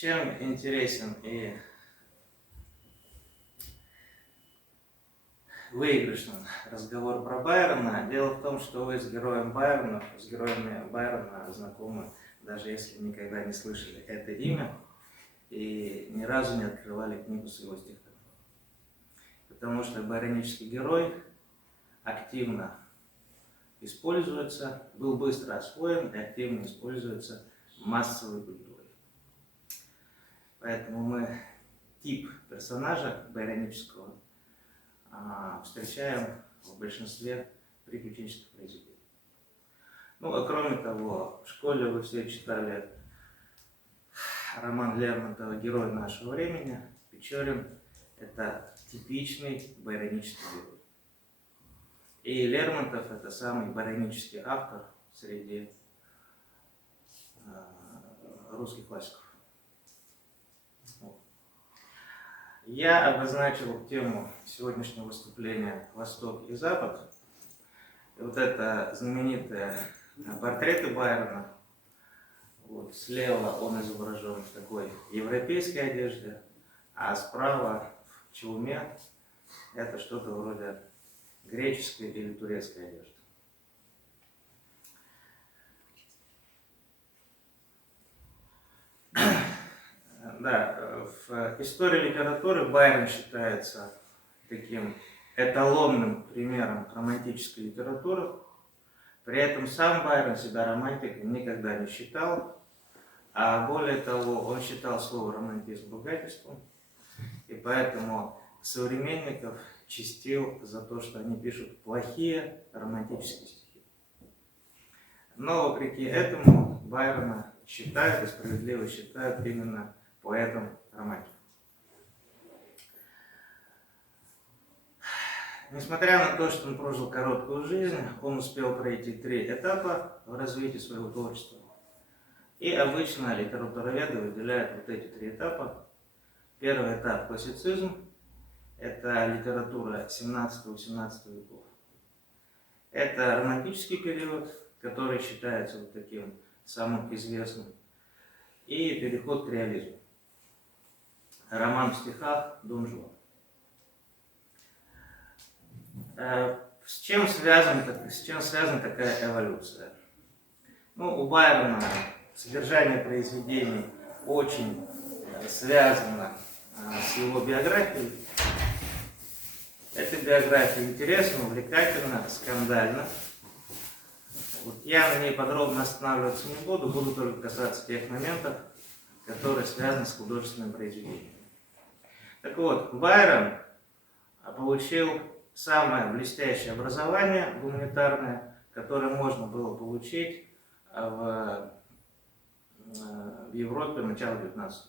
Чем интересен и выигрышным разговор про Байрона? Дело в том, что вы с героем Байрона, знакомы, даже если никогда не слышали это имя и ни разу не открывали книгу с его стихами. Потому что байронический герой активно используется, был быстро освоен и активно используется массовой культурой. Поэтому мы тип персонажа байронического встречаем в большинстве приключенческих произведений. Ну, а кроме того, в школе вы все читали роман Лермонтова «Герой нашего времени». Печорин – это типичный байронический герой. И Лермонтов – это самый байронический автор среди русских классиков. Я обозначил тему сегодняшнего выступления «Восток и Запад». И вот это знаменитые портреты Байрона. Вот слева он изображен в такой европейской одежде, а справа в челме это что-то вроде греческой или турецкой одежды. Да, в истории литературы Байрон считается таким эталонным примером романтической литературы. При этом сам Байрон себя романтиком никогда не считал, а более того, он считал слово романтизм ругательством, и поэтому современников чистил за то, что они пишут плохие романтические стихи. Но вопреки этому Байрона считают, и справедливо считают, именно поэтом романтиком. Несмотря на то, что он прожил короткую жизнь, он успел пройти 3 этапа в развитии своего творчества. И обычно литературоведы выделяют вот эти 3 этапа. Первый этап – классицизм. Это литература 17-18 веков. Это романтический период, который считается вот таким самым известным. И переход к реализму. Роман в стихах «Дон Жуан». С чем связана такая эволюция? Ну, у Байрона содержание произведений очень связано с его биографией. Эта биография интересна, увлекательна, скандальна. Вот я на ней подробно останавливаться не буду только касаться тех моментов, которые связаны с художественным произведением. Так вот, Байрон получил самое блестящее образование гуманитарное, которое можно было получить в Европе начала 19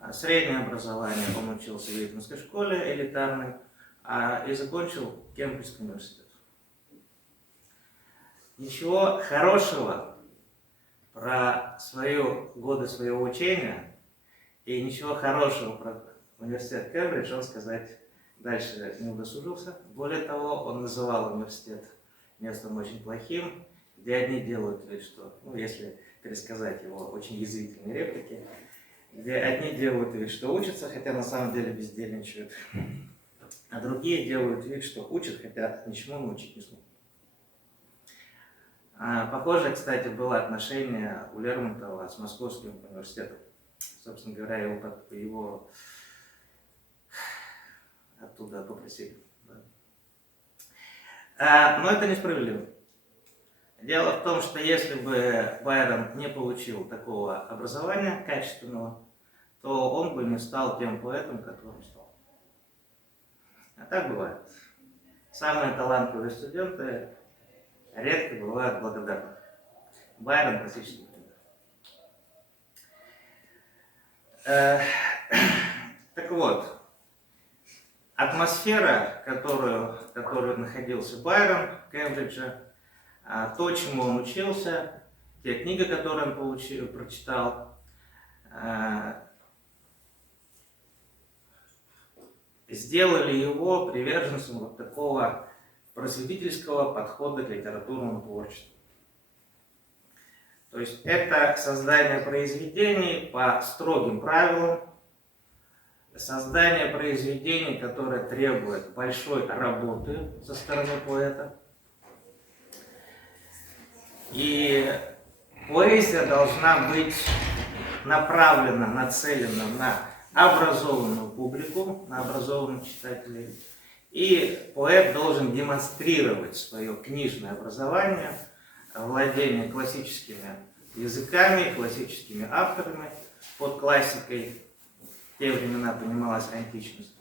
века. Среднее образование он учился в Вейтонской школе элитарной и закончил Кембриджский университет. Ничего хорошего про годы своего учения и ничего хорошего про университет Кембридж он сказать дальше не удосужился. Более того, он называл университет местом очень плохим, где одни делают вид, что, если пересказать его очень язвительные реплики, где одни делают вид, что учатся, хотя на самом деле бездельничают, а другие делают вид, что учат, хотя ничему научить не смогут. Похоже, кстати, было отношение у Лермонтова с Московским университетом. Собственно говоря, его оттуда попросили. Но это несправедливо. Дело в том, что если бы Байрон не получил такого образования качественного, то он бы не стал тем поэтом, которым стал. А так бывает. Самые талантливые студенты редко бывают благодарны. Байрон классический пример. Так вот, атмосфера, в которой находился Байрон в Кембридже, то, чему он учился, те книги, которые он прочитал, сделали его приверженцем вот такого просветительского подхода к литературному творчеству. То есть это создание произведений по строгим правилам, создание произведений, которое требует большой работы со стороны поэта. И поэзия должна быть направлена, нацелена на образованную публику, на образованных читателей. И поэт должен демонстрировать свое книжное образование, владение классическими языками, классическими авторами. Под классикой в те времена понималась античность.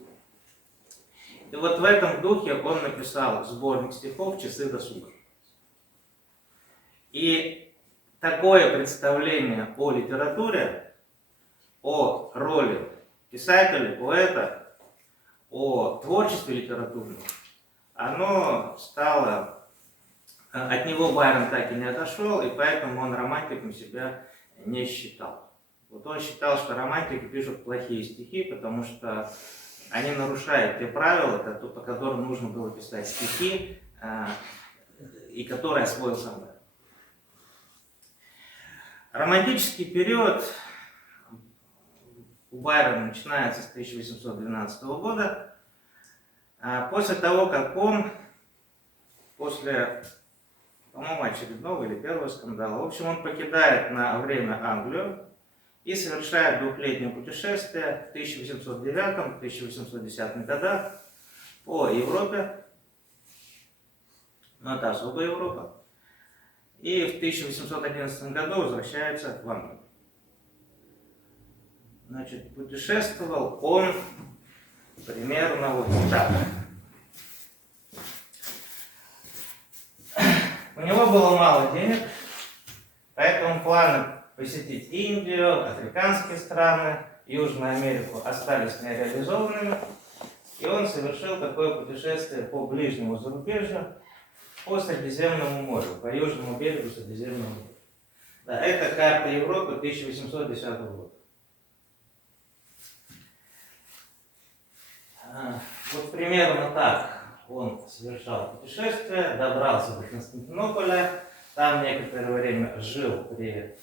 И вот в этом духе он написал сборник стихов «Часы досуга». И такое представление о литературе, о роли писателя, поэта, о творчестве литературном, оно стало... От него Байрон так и не отошел, и поэтому он романтиком себя не считал. Вот он считал, что романтики пишут плохие стихи, потому что они нарушают те правила, по которым нужно было писать стихи, и которые освоил сам Байрон. Романтический период у Байрона начинается с 1812 года, после того, как он, после, по-моему, очередного или первого скандала, в общем, он покидает на время Англию и совершает двухлетнее путешествие в 1809-1810 годах по Европе, но это особая Европа, и в 1811 году возвращается в Англию. Значит, путешествовал он примерно вот так. У него было мало денег, поэтому планы посетить Индию, африканские страны, Южную Америку остались нереализованными. И он совершил такое путешествие по ближнему зарубежью, по Средиземному морю, по южному берегу Средиземного моря. Да, это карта Европы 1810 года. Вот примерно так он совершал путешествие, добрался до Константинополя, там некоторое время жил при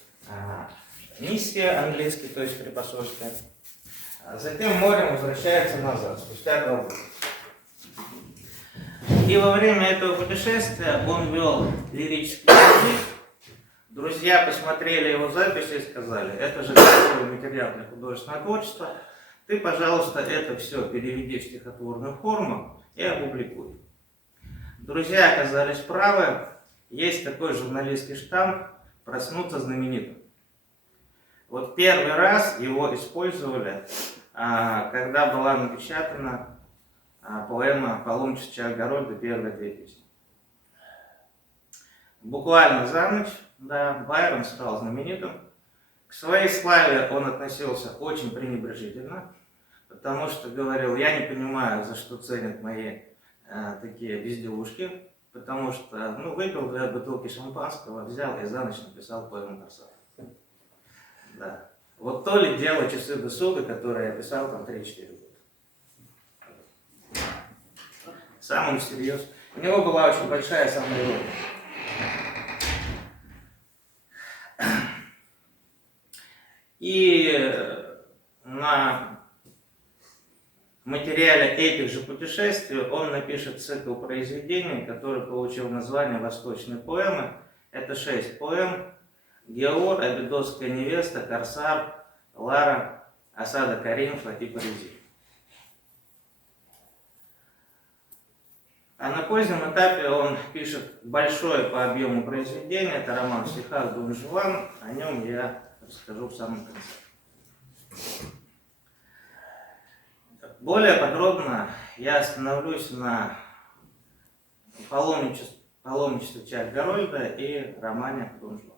миссии английской, то есть при посольстве. Затем морем возвращается назад, спустя 2 года. И во время этого путешествия он вел лирический язык. Друзья посмотрели его записи и сказали: это же готовый материал для художественного творчества, ты, пожалуйста, это все переведи в стихотворную форму и опубликуй. Друзья оказались правы, есть такой журналистский штамп «проснуться знаменитым». Вот первый раз его использовали, когда была напечатана поэма «Паломничество Чайльда-Гарольда», первые 2 песни. Буквально за ночь, да, Байрон стал знаменитым. К своей славе он относился очень пренебрежительно, потому что говорил: я не понимаю, за что ценят мои такие безделушки, потому что, выпил 2 бутылки шампанского, взял и за ночь написал поэму «Корсар». Да. Вот то ли дело «Часы досуга», которые я писал там 3-4 года. Самым серьезным. У него была очень большая самоирония. И на материале этих же путешествий он напишет цикл произведений, который получил название «Восточные поэмы». Это 6 поэм: «Геор», «Абидосская невеста», «Корсар», «Лара», «Осада Коринфа» и «Паризит». А на позднем этапе он пишет большое по объему произведение, это роман в стихах «Дон Жуан», о нем я расскажу в самом конце. Более подробно я остановлюсь на паломничестве Чайльда-Гарольда и романе «Дон Жуан».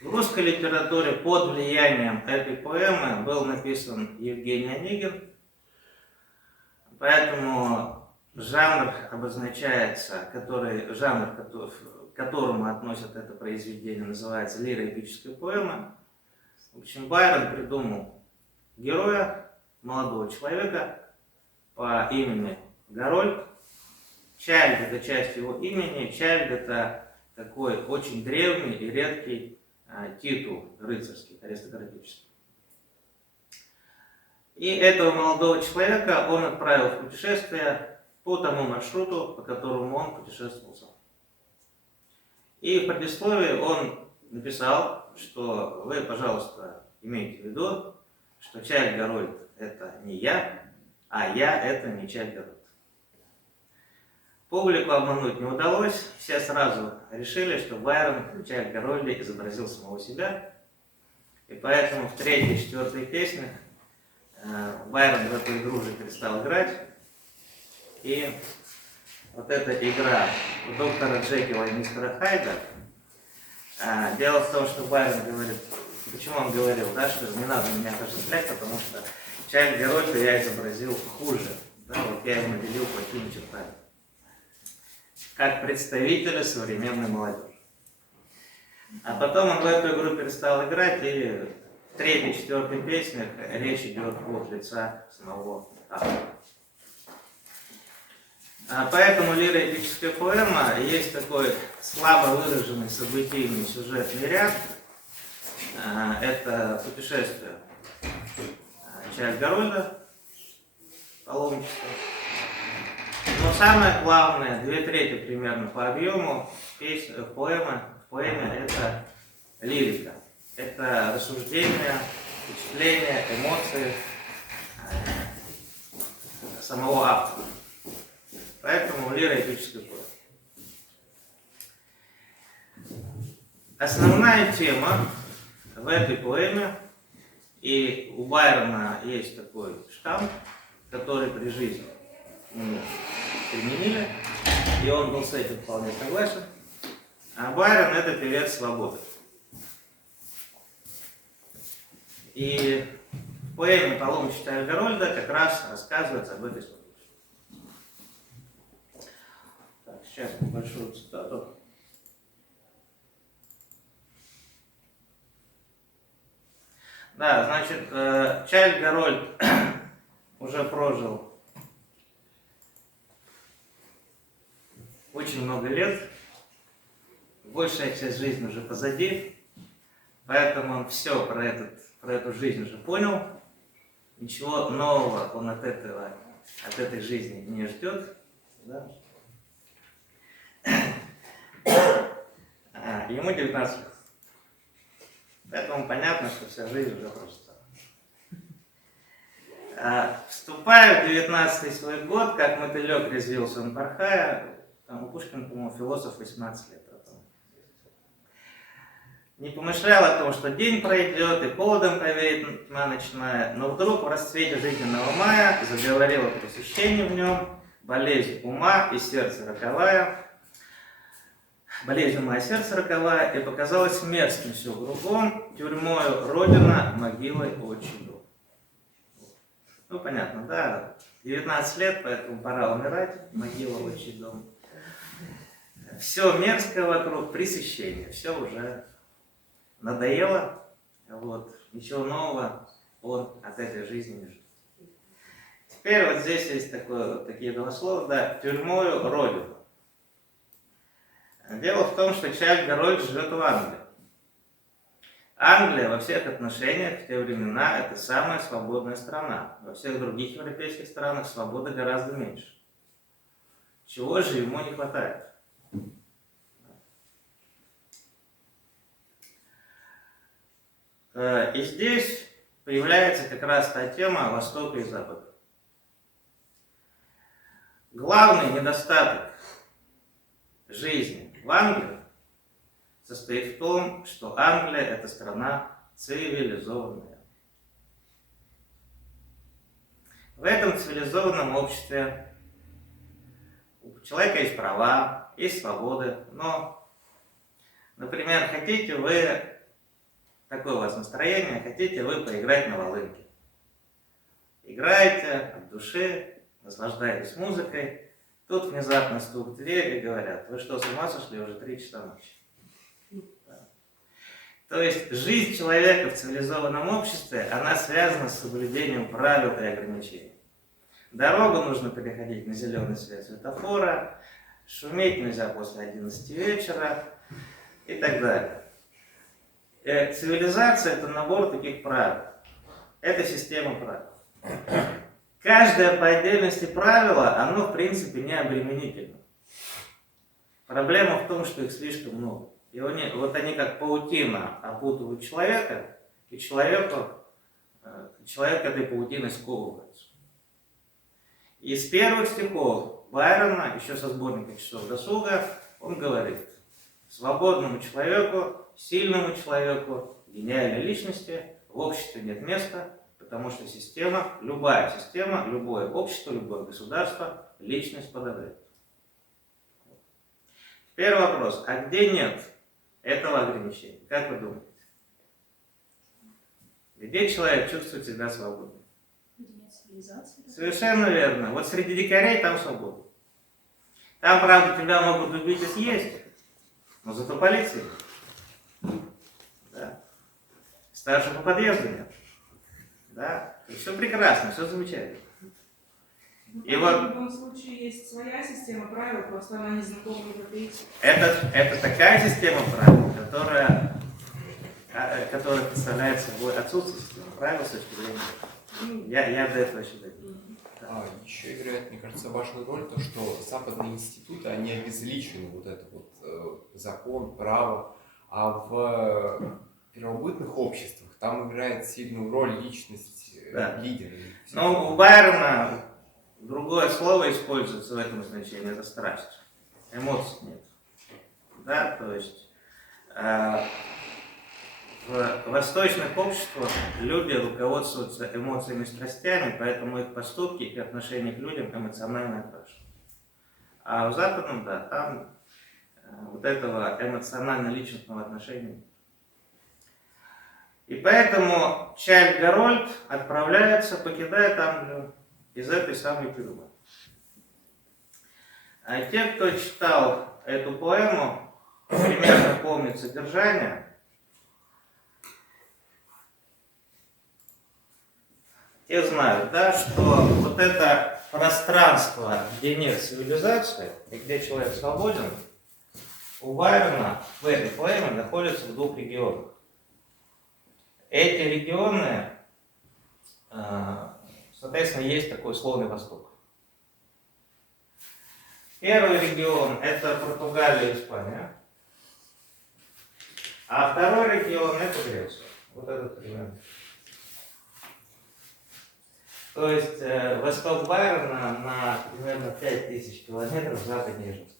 В русской литературе под влиянием этой поэмы был написан Евгений Онегин, поэтому жанр обозначается, жанр, к которому относят это произведение, называется лироэпическая поэма. В общем, Байрон придумал героя, молодого человека по имени Гарольд, Чайльд — это часть его имени. Чайльд — это такой очень древний и редкий титул рыцарский, аристократический. И этого молодого человека он отправил в путешествие по тому маршруту, по которому он путешествовал сам. И в предисловии он написал, что вы, пожалуйста, имейте в виду, что Чайльд Гарольд — это не я, а я — это не Чайльд Гарольд. Публику обмануть не удалось, все сразу решили, что Байрон в Чайльд Гарольде изобразил самого себя, и поэтому в третьей и четвертой песнях Байрон в эту игру уже перестал играть, и вот эта игра у доктора Джекила и мистера Хайда. Дело в том, что Байрон говорит, почему он говорил, да, что не надо меня отождествлять, потому что Чайльд Гарольда я изобразил хуже, да, вот я его наделил плохими чертами, как представителя современной молодежи. А потом он в эту игру перестал играть, и в третьей, четвертой песнях речь идет от лица самого автора. Поэтому лироэпическая поэма есть такой слабо выраженный событийный сюжетный ряд. Это путешествие Чайльд Гарольда, паломничество. Но самое главное, 2/3 примерно по объему в поэме это лирика. Это рассуждения, впечатления, эмоции самого автора. Поэтому лироэпическая поэма. Основная тема в этой поэме, и у Байрона есть такой штамп, который при жизни применили, и он был с этим вполне согласен. А Байрон — это певец свободы. И в поэме «Паломничество Чайльда Гарольда» как раз рассказывается об этой свободе. Так, сейчас небольшую цитату. Да, значит, Чайльд Гарольд уже прожил очень много лет, большая часть жизни уже позади, поэтому он все про эту жизнь уже понял, ничего нового он от этой жизни не ждет. Да? Ему 19 лет. Поэтому понятно, что вся жизнь уже прожита. Вступая в 19-й свой год, как мотылек резвился он порхая, там у Пушкина, по-моему, философ 18 лет. Не помышлял о том, что день пройдет и холодом повеет тьма ночная, но вдруг в расцвете жизненного мая заговорило пресыщение в нем, болезнь ума и сердце роковая, болезнь ума и сердце роковая, и показалось мерзким все кругом, тюрьмою родина, могилой отчий дом. Ну, понятно, да, 19 лет, поэтому пора умирать, могила отчий дом. Все мерзкое вокруг, пресыщение, все уже надоело, вот, ничего нового он от этой жизни не ждет. Теперь вот здесь есть такие два слова, да, тюрьмою родину. Дело в том, что Чайльд Гарольд живет в Англии. Англия во всех отношениях в те времена это самая свободная страна. Во всех других европейских странах свободы гораздо меньше. Чего же ему не хватает? И здесь появляется как раз та тема Востока и Запада. Главный недостаток жизни в Англии состоит в том, что Англия – это страна цивилизованная. В этом цивилизованном обществе у человека есть права, есть свободы, но, например, хотите вы, такое у вас настроение, хотите вы поиграть на волынке. Играете от души, наслаждаетесь музыкой, тут внезапно стук в дверь и говорят: вы что, с ума сошли, уже 3 часа ночи? Да. То есть жизнь человека в цивилизованном обществе, она связана с соблюдением правил и ограничений. Дорогу нужно переходить на зеленый свет светофора, шуметь нельзя после 11 вечера и так далее. Цивилизация – это набор таких правил. Это система правил. Каждое по отдельности правило, оно в принципе не обременительно. Проблема в том, что их слишком много. И вот они как паутина опутывают человека, и человек этой паутиной сковывается. Из первых стихов Байрона, еще со сборника «Часов досуга», он говорит: свободному человеку, сильному человеку, гениальной личности в обществе нет места, потому что любая система, любое общество, любое государство личность подавляет. Первый вопрос: а где нет этого ограничения? Как вы думаете? Где человек чувствует себя свободным? Совершенно верно. Вот среди дикарей там свобода. Там, правда, тебя могут убить и съесть, но зато полиции нет. Да. Старше по подъезду нет. Да. Все прекрасно, все замечательно. И в вот любом случае есть своя система правил, просто она не знакома европейцам. Это такая система правил, которая представляет собой отсутствие системы правил с точки зрения. Я до этого считаю. Еще играет, мне кажется, важную роль то, что западные институты, они обезличены, вот это вот закон, право, а в первобытных обществах там играет сильную роль личность лидера. Но у Байрона другое слово используется в этом значении, это страсть. Эмоций нет. Да, то есть в восточных обществах люди руководствуются эмоциями и страстями, поэтому их поступки и отношения к людям эмоционально окрашены. А в западном, да, там вот этого эмоционально-личностного отношения нет. И поэтому Чайльд Гарольд отправляется, покидает Англию из этой самой тюрьмы. А те, кто читал эту поэму, примерно помнят содержание. Те знают, да, что вот это пространство, где нет цивилизации и где человек свободен, у Байрона в этой поэме находится в двух регионах. Эти регионы, соответственно, есть такой условный Восток. Первый регион – это Португалия и Испания, а второй регион – это Греция. Вот этот примерно. То есть восток Байрона на примерно 5000 километров западнее Ижевска.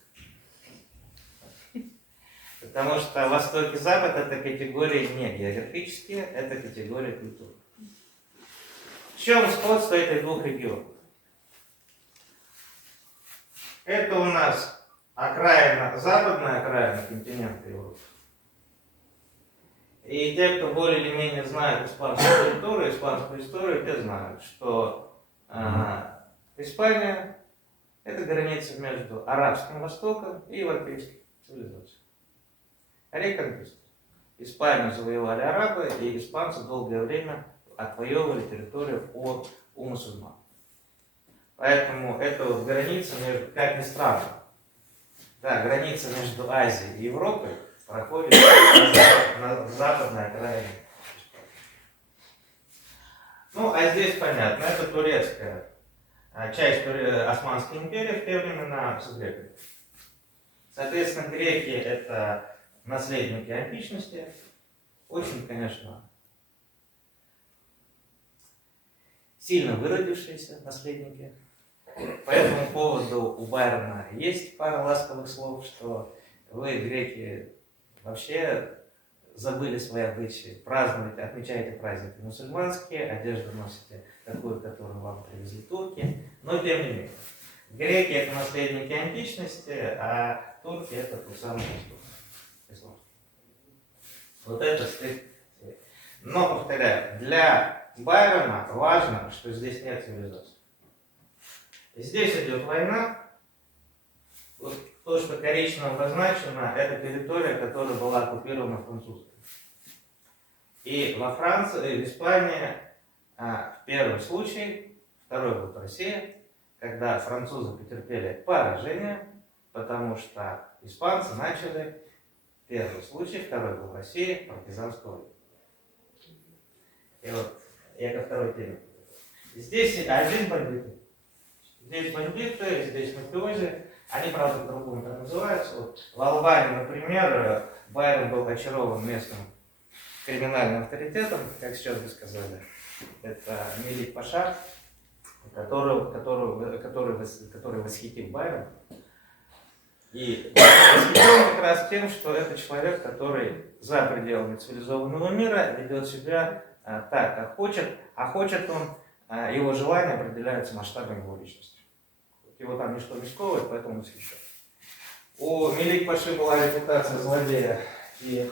Потому что Восток и Запад – это категории не географические, это категории культуры. В чем сходство этих двух регионов? Это у нас западная окраина континента Европы. И те, кто более или менее знает испанскую культуру, испанскую историю, те знают, что Испания – это граница между арабским Востоком и европейской цивилизацией. Реконкиста. Испанию завоевали арабы, и испанцы долгое время отвоевывали территорию у мусульман. Поэтому это вот граница между, как ни странно, да, граница между Азией и Европой проходит на западной окраине. Ну, а здесь понятно, это турецкая часть Османской империи в те времена с греками. Соответственно, греки – это наследники античности, очень, конечно, сильно выродившиеся наследники. По этому поводу у Байрона есть пара ласковых слов, что вы, греки, вообще забыли свои обычаи, празднуете, отмечаете праздники мусульманские, одежду носите такую, которую вам привезли турки, но тем не менее. Греки – это наследники античности, а турки – это тот самый Восток. Вот это стыд. Но, повторяю, для Байрона важно, что здесь нет цивилизации. Здесь идет война. Вот то, что коричневым обозначено, это территория, которая была оккупирована французами. И во Франции, в Испании первый случай, второй был Россия, когда французы потерпели поражение, потому что испанцы начали первый случай, второй был в России, партизанского войны. И вот я ко второй теме. Здесь один бандит. Здесь бандиты, здесь мафиози. Они, правда, по-другому так называются. Вот в Албании, например, Байрон был очарован местным криминальным авторитетом, как сейчас бы сказали. Это Мелик Паша, который восхитил Байрон. И восхитил как раз тем, что это человек, который за пределами цивилизованного мира ведет себя так, как хочет, а хочет он, его желания определяются масштабом его личности. Его там ничто не сковывает, поэтому он восхищен. У Мелик Паши была репутация злодея и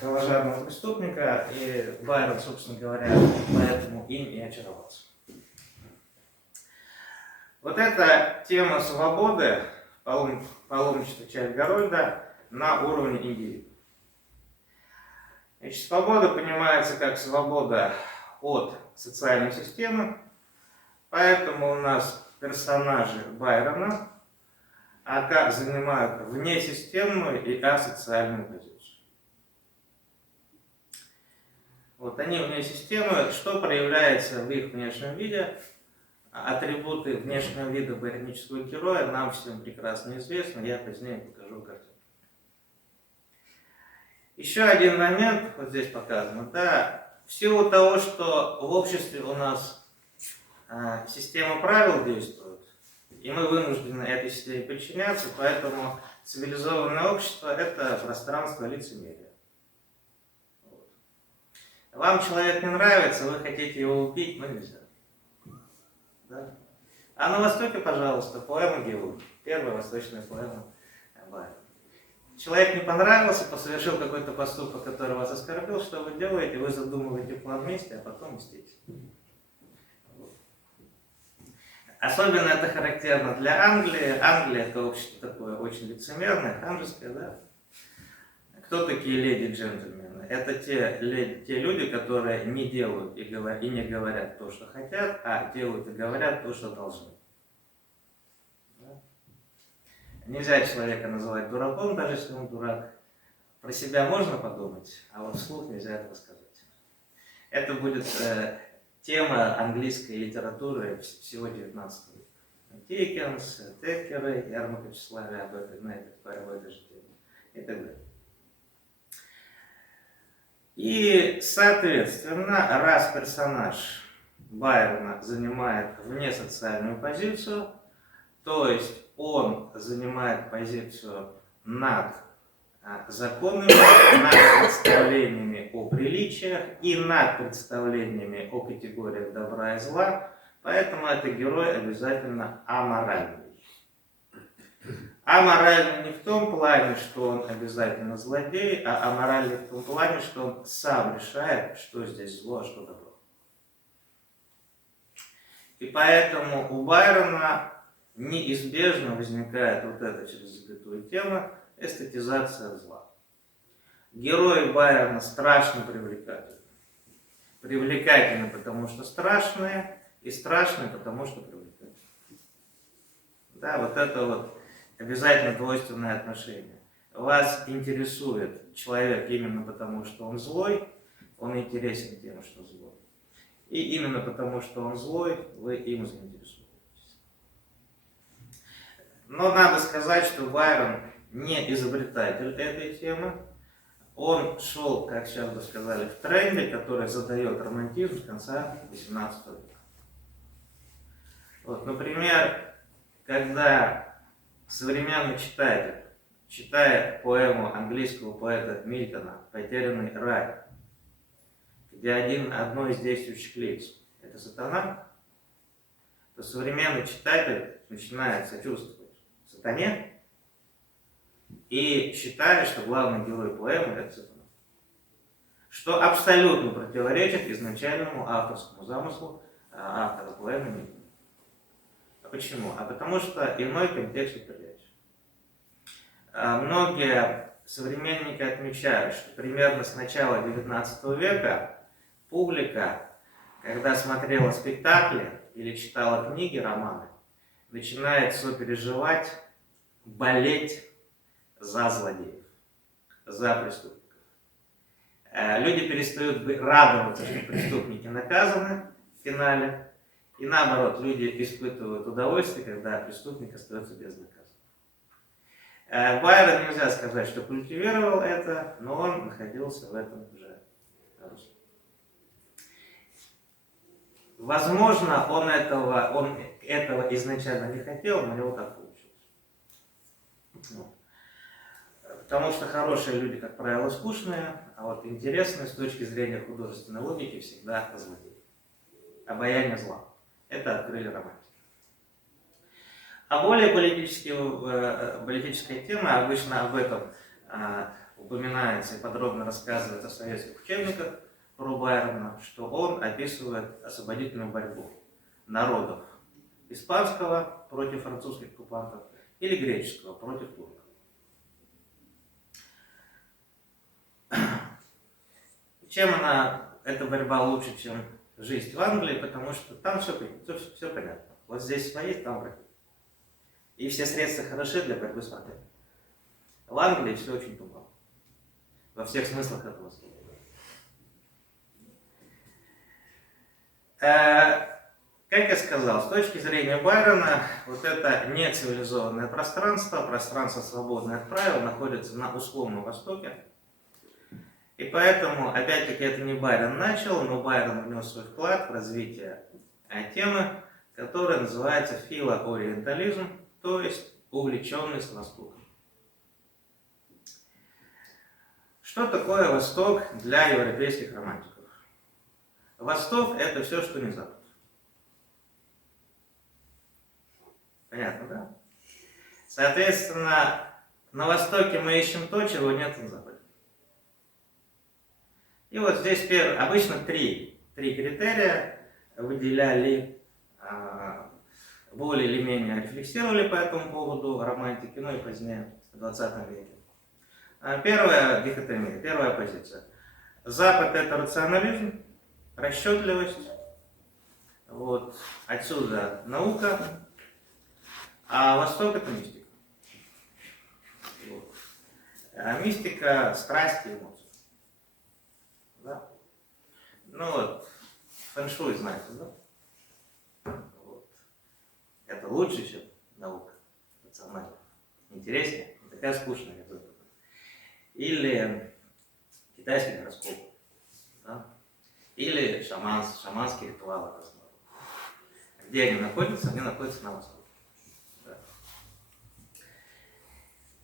кровожадного преступника, и Байрон, собственно говоря, поэтому им и очаровался. Вот эта тема свободы, паломничества Чарльза Гарольда на уровне индивида. Значит, свобода понимается как свобода от социальной системы, поэтому у нас персонажи Байрона занимают внесистемную и асоциальную позицию. Вот они вне системы, что проявляется в их внешнем виде. Атрибуты внешнего вида байронического героя нам всем прекрасно известны, я позднее покажу картину. Еще один момент, вот здесь показано, да, в силу того, что в обществе у нас система правил действует, и мы вынуждены этой системе подчиняться, поэтому цивилизованное общество – это пространство лицемерия. Вам человек не нравится, вы хотите его убить, но нельзя. Да? А на Востоке, пожалуйста, поэма Геуд, первая восточная поэма Байрона. Человек не понравился, совершил какой-то поступок, который вас оскорбил, что вы делаете? Вы задумываете план мести, а потом мстите. Особенно это характерно для Англии. Англия – это общество такое очень лицемерное, ханжеское, да? Кто такие леди и джентльмены? Это те люди, которые не делают и не говорят то, что хотят, а делают и говорят то, что должны. Да? Нельзя человека называть дураком, даже если он дурак. Про себя можно подумать, а вот вслух нельзя этого сказать. Это будет тема английской литературы всего 19 века. Диккенс, Теккеры, Ярмак Вячеславия об этой же теме и так далее. И, соответственно, раз персонаж Байрона занимает внесоциальную позицию, то есть он занимает позицию над законами, над представлениями о приличиях и над представлениями о категориях добра и зла, поэтому это герой обязательно аморальный. Аморальный не в том плане, что он обязательно злодей, а аморальный в том плане, что он сам решает, что здесь зло, а что добро. И поэтому у Байрона неизбежно возникает вот эта через запятую тема эстетизация зла. Герои Байрона страшно привлекательны. Привлекательны, потому что страшные, и страшные, потому что привлекательны. Да, вот это вот обязательно двойственное отношение. Вас интересует человек именно потому, что он злой, он интересен тем, что злой. И именно потому, что он злой, вы им заинтересуетесь. Но надо сказать, что Байрон не изобретатель этой темы. Он шел, как сейчас бы сказали, в тренде, который задает романтизм с конца XVIII века. Вот, например, когда современный читатель читает поэму английского поэта Мильтона «Потерянный рай», где одно из действующих лиц – это сатана, то современный читатель начинает сочувствовать сатане и считает, что главный герой поэмы – это сатана. Что абсолютно противоречит изначальному авторскому замыслу автора поэмы Мильтона. Почему? А потому что иной контекст восприятия. Многие современники отмечают, что примерно с начала XIX века публика, когда смотрела спектакли или читала книги, романы, начинает сопереживать, болеть за злодеев, за преступников. Люди перестают радоваться, что преступники наказаны в финале, и наоборот, люди испытывают удовольствие, когда преступник остается безнаказанным. Байрон, нельзя сказать, что культивировал это, но он находился в этом же русле. Возможно, он этого изначально не хотел, но у него так получилось. Вот. Потому что хорошие люди, как правило, скучные, а вот интересные с точки зрения художественной логики всегда злодеи. Обаяние зла. Это открыли романтики. А более политическая тема, обычно об этом упоминается и подробно рассказывается в советских учебниках про Байрона, что он описывает освободительную борьбу народов испанского против французских оккупантов или греческого против турков. Чем эта борьба лучше, чем жизнь в Англии, потому что там все понятно. Вот здесь свои, там враги. И все средства хороши для борьбы с врагами. В Англии все очень туго. Во всех смыслах этого слова. Как я сказал, с точки зрения Байрона, вот это нецивилизованное пространство, пространство, свободное от правил, находится на условном Востоке. И поэтому, опять-таки, это не Байрон начал, но Байрон внес свой вклад в развитие темы, которая называется филоориентализм, то есть увлеченность Востоком. Что такое Восток для европейских романтиков? Восток – это все, что не Запад. Понятно, да? Соответственно, на Востоке мы ищем то, чего нет на Западе. И вот здесь обычно три критерия выделяли, более или менее рефлексировали по этому поводу романтики, ну и позднее, в 20 веке. Первая дихотомия, первая позиция. Запад – это рационализм, расчетливость, вот, отсюда наука, а Восток – это мистика. Вот. Мистика, страсть и эмоции. Да? Ну вот, фэн-шуй знаете, да? Вот. Это лучше, чем наука, рационально. Интереснее, не такая скучная, как это. Или китайский гороскоп, да? Или шаманский ритуал. Где они находятся? Они находятся на Востоке. Да.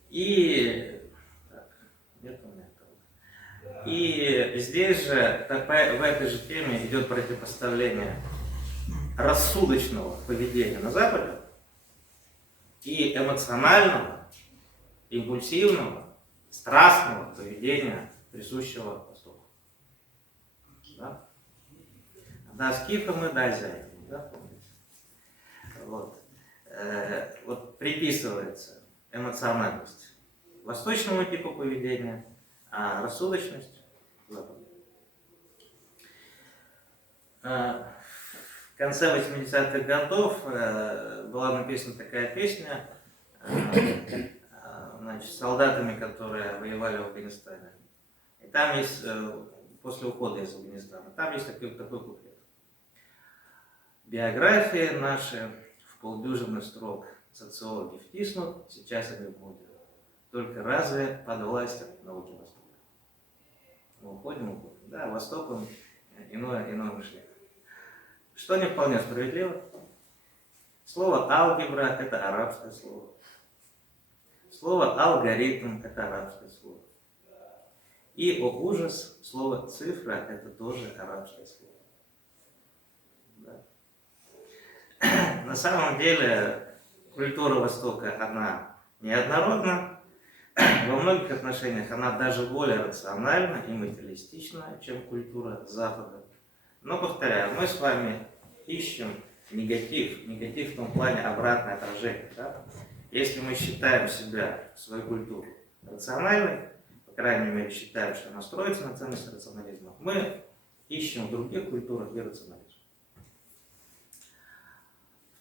И здесь же, в этой же теме идет противопоставление рассудочного поведения на Западе и эмоционального, импульсивного, страстного поведения, присущего Востоку. Да? Да, скифам и да, азиатам, да, помните? Вот. Вот приписывается эмоциональность восточному типу поведения, а рассудочность Западу. В конце 80-х годов была написана такая песня, значит, с солдатами, которые воевали в Афганистане. И там есть, после ухода из Афганистана, там есть такой куплет. Биографии наши в полдюжины строк социологи втиснут, сейчас они в моде. Только разве под властью науки Востока? Мы уходим. Да, Востоком иное мышление. Что не вполне справедливо? Слово алгебра – это арабское слово. Слово алгоритм – это арабское слово. И, о ужас, слово цифра – это тоже арабское слово. Да. На самом деле, культура Востока, она неоднородна. Во многих отношениях она даже более рациональна и материалистична, чем культура Запада. Но, повторяю, мы с вами ищем негатив в том плане обратное отражение. Да? Если мы считаем себя, свою культуру рациональной, по крайней мере считаем, что она строится на ценности рационализма, мы ищем в других культурах иррационализм.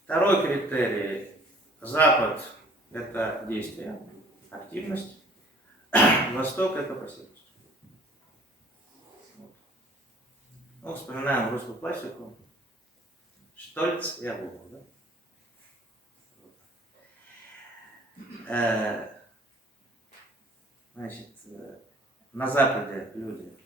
Второй критерий. Запад – это действие, активность. Восток – это пассивность. Ну, вспоминаем русскую классику. Штольц и Обломов, да? Значит, на Западе люди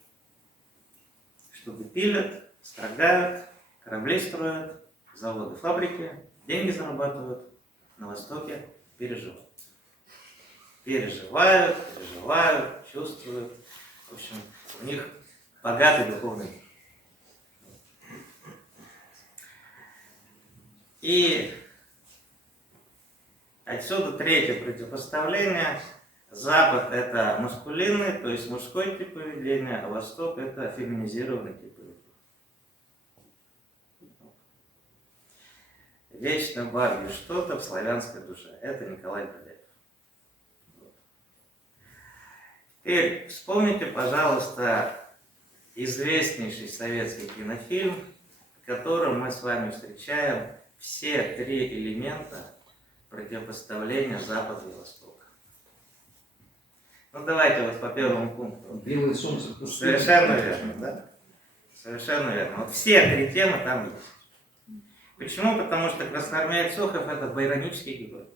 что-то пилят, строгают, корабли строят, заводы, фабрики, деньги зарабатывают. На Востоке переживают. Переживают, чувствуют. В общем, у них богатый духовный мир. И отсюда третье противопоставление. Запад – это маскулинный, то есть мужской тип поведения, а Восток – это феминизированный тип поведения. Вечно бабье что-то в славянской душе. Это Николай Беляев. Теперь вспомните, пожалуйста, известнейший советский кинофильм, в котором мы с вами встречаем все три элемента противопоставления Запада и Востока. Ну давайте вот по первому пункту. Белое солнце. Совершенно верно, да? Совершенно верно. Вот все три темы там есть. Почему? Потому что красноармеец Сухов – это байронический герой.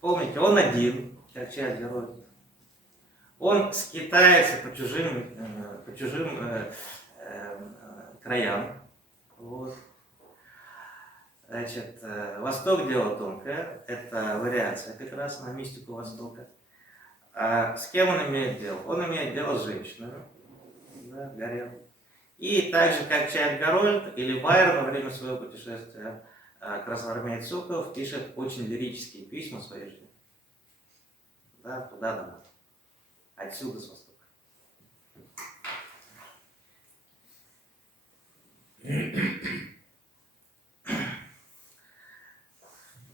Помните, он один, как часть героя. Он скитается по чужим краям. Вот. Значит, Восток – дело тонкое. Это вариация как раз на мистику Востока. А с кем он имеет дело? Он имеет дело с женщиной. Да, гарем. И так же, как Чайльд Гарольд или Байрон во время своего путешествия, красноармеец Сухов пишет очень лирические письма своей жене. Да, туда-домой. Отсюда, с Востока.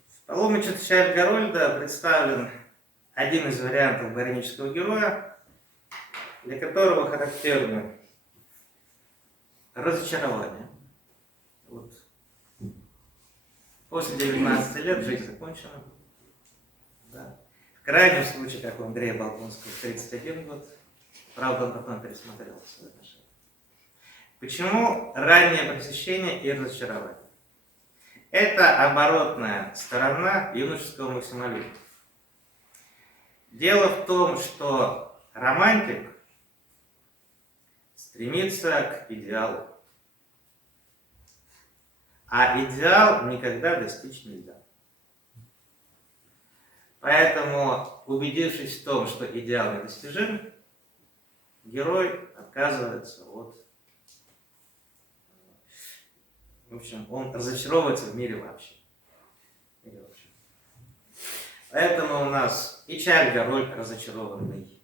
В паломничестве Чайльд Гарольда представлен один из вариантов байронического героя, для которого характерны разочарование. Вот. После 19 лет жизнь закончена. Да. В крайнем случае, как у Андрея Болконского, 31 год. Правда, он потом пересмотрел свои отношения. Почему раннее пресыщение и разочарование? Это оборотная сторона юношеского максимализма. Дело в том, что романтик стремится к идеалу. А идеал никогда достичь нельзя. Поэтому, убедившись в том, что идеал недостижим, герой отказывается от... В общем, он разочаровывается в мире вообще. Поэтому у нас и Чайльд Гарольд разочарованный,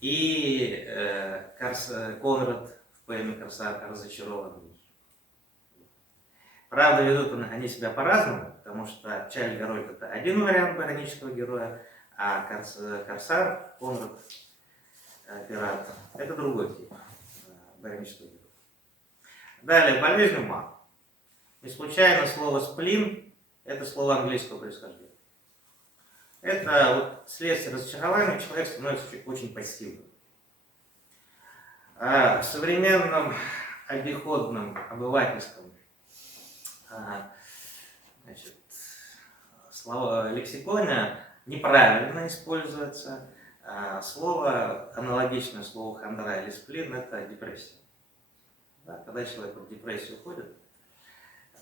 и Конрад в поэме «Корсар» разочарованный. Правда, ведут они себя по-разному, потому что Чайльд Гарольд – это один вариант байронического героя, а Корсар, Конрад, пират – это другой тип байронического героя. Далее, болезнь ума. Не случайно слово «сплин» – это слово английского происхождения. Это вот следствие разочарования, человек становится очень пассивным. В современном обиходном, обывательском лексиконе неправильно используется слово, аналогичное слову хандра или сплин, это депрессия. Да, когда человек в депрессию уходит.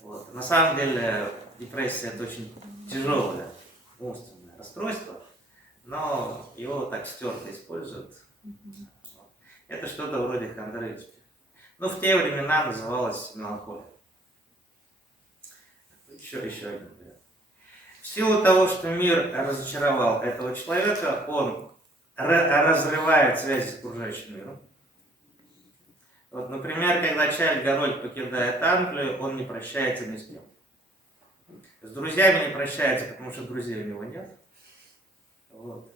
Вот. На самом деле депрессия это очень тяжелое умственное расстройство, но его так стерто используют. Это что-то вроде хандры. Но в те времена называлось меланхолия. Еще один вариант. В силу того, что мир разочаровал этого человека, он разрывает связь с окружающим миром. Вот, например, когда Чайльд Гарольд покидает Англию, он не прощается ни с кем. С друзьями не прощается, потому что друзей у него нет. Вот.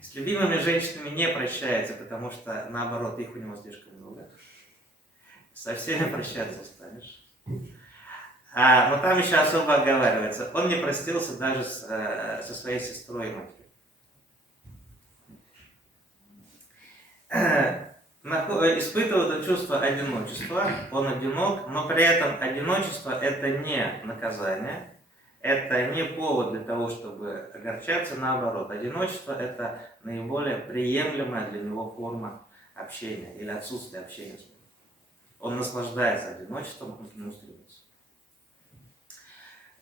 С любимыми женщинами не прощается, потому что, наоборот, их у него слишком много. Со всеми прощаться станешь. Но там еще особо оговаривается. Он не простился даже со своей сестрой и матерью. Испытывает чувство одиночества, он одинок, но при этом одиночество это не наказание, это не повод для того, чтобы огорчаться, наоборот. Одиночество это наиболее приемлемая для него форма общения или отсутствие общения с Богом. Он наслаждается одиночеством, он к нему стремится.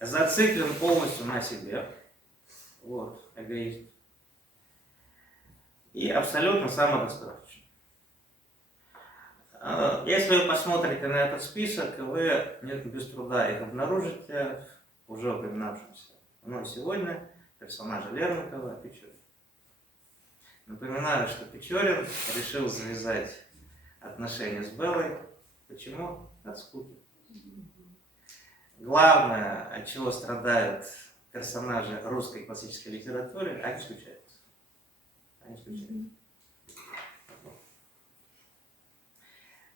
Зациклен полностью на себе, вот, эгоист, и абсолютно самодостаточен. Если вы посмотрите на этот список, вы без труда их обнаружите уже упоминавшимся мной сегодня персонажа Лермонтова Печорин. Напоминаю, что Печорин решил завязать отношения с Беллой. Почему? От скуки. Главное, от чего страдают персонажи русской классической литературы, они скучают. Они скучают.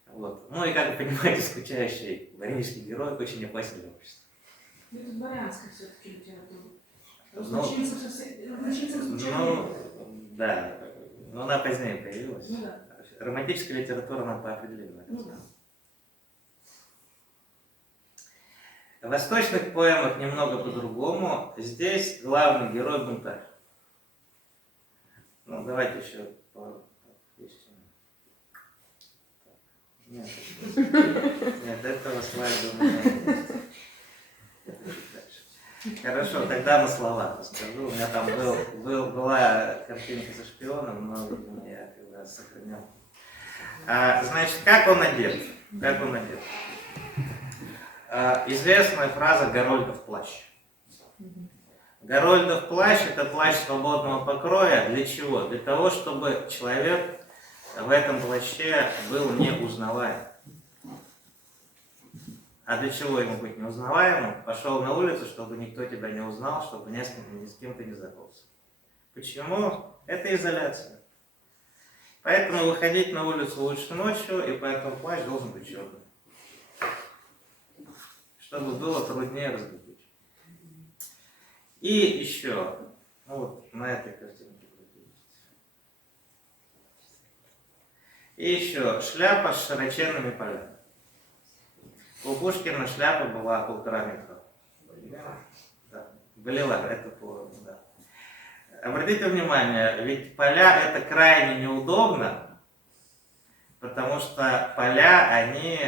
Вот. Ну и как вы понимаете, скучающий варенический герой очень опасен для общества. Ну, это дворянская все-таки литература. Да, но она позднее появилась. Ну, да. Романтическая литература она по определению. Ну, да. В восточных поэмах немного по-другому. Здесь главный герой бунтарь. Ну, давайте еще пару. Нет, этого слайда у меня нет. Хорошо, тогда на словах расскажу. У меня там была картинка со шпионом, но, видимо, я когда сохранял. Значит, как он одет? Как он одет? Известная фраза «Гарольдов плащ». Гарольдов плащ – это плащ свободного покроя. Для чего? Для того, чтобы человек в этом плаще был неузнаваем. А для чего ему быть неузнаваемым? Пошел на улицу, чтобы никто тебя не узнал, чтобы ни с кем ты не знакомился. Почему? Это изоляция. Поэтому выходить на улицу лучше ночью, и поэтому плащ должен быть черным. Чтобы было труднее разглядеть. И еще, ну вот на этой картинке. И еще шляпа с широченными полями. У Пушкина шляпа была 1,5 метра. Да. Голливар, это да. Обратите внимание, ведь поля это крайне неудобно, потому что поля, они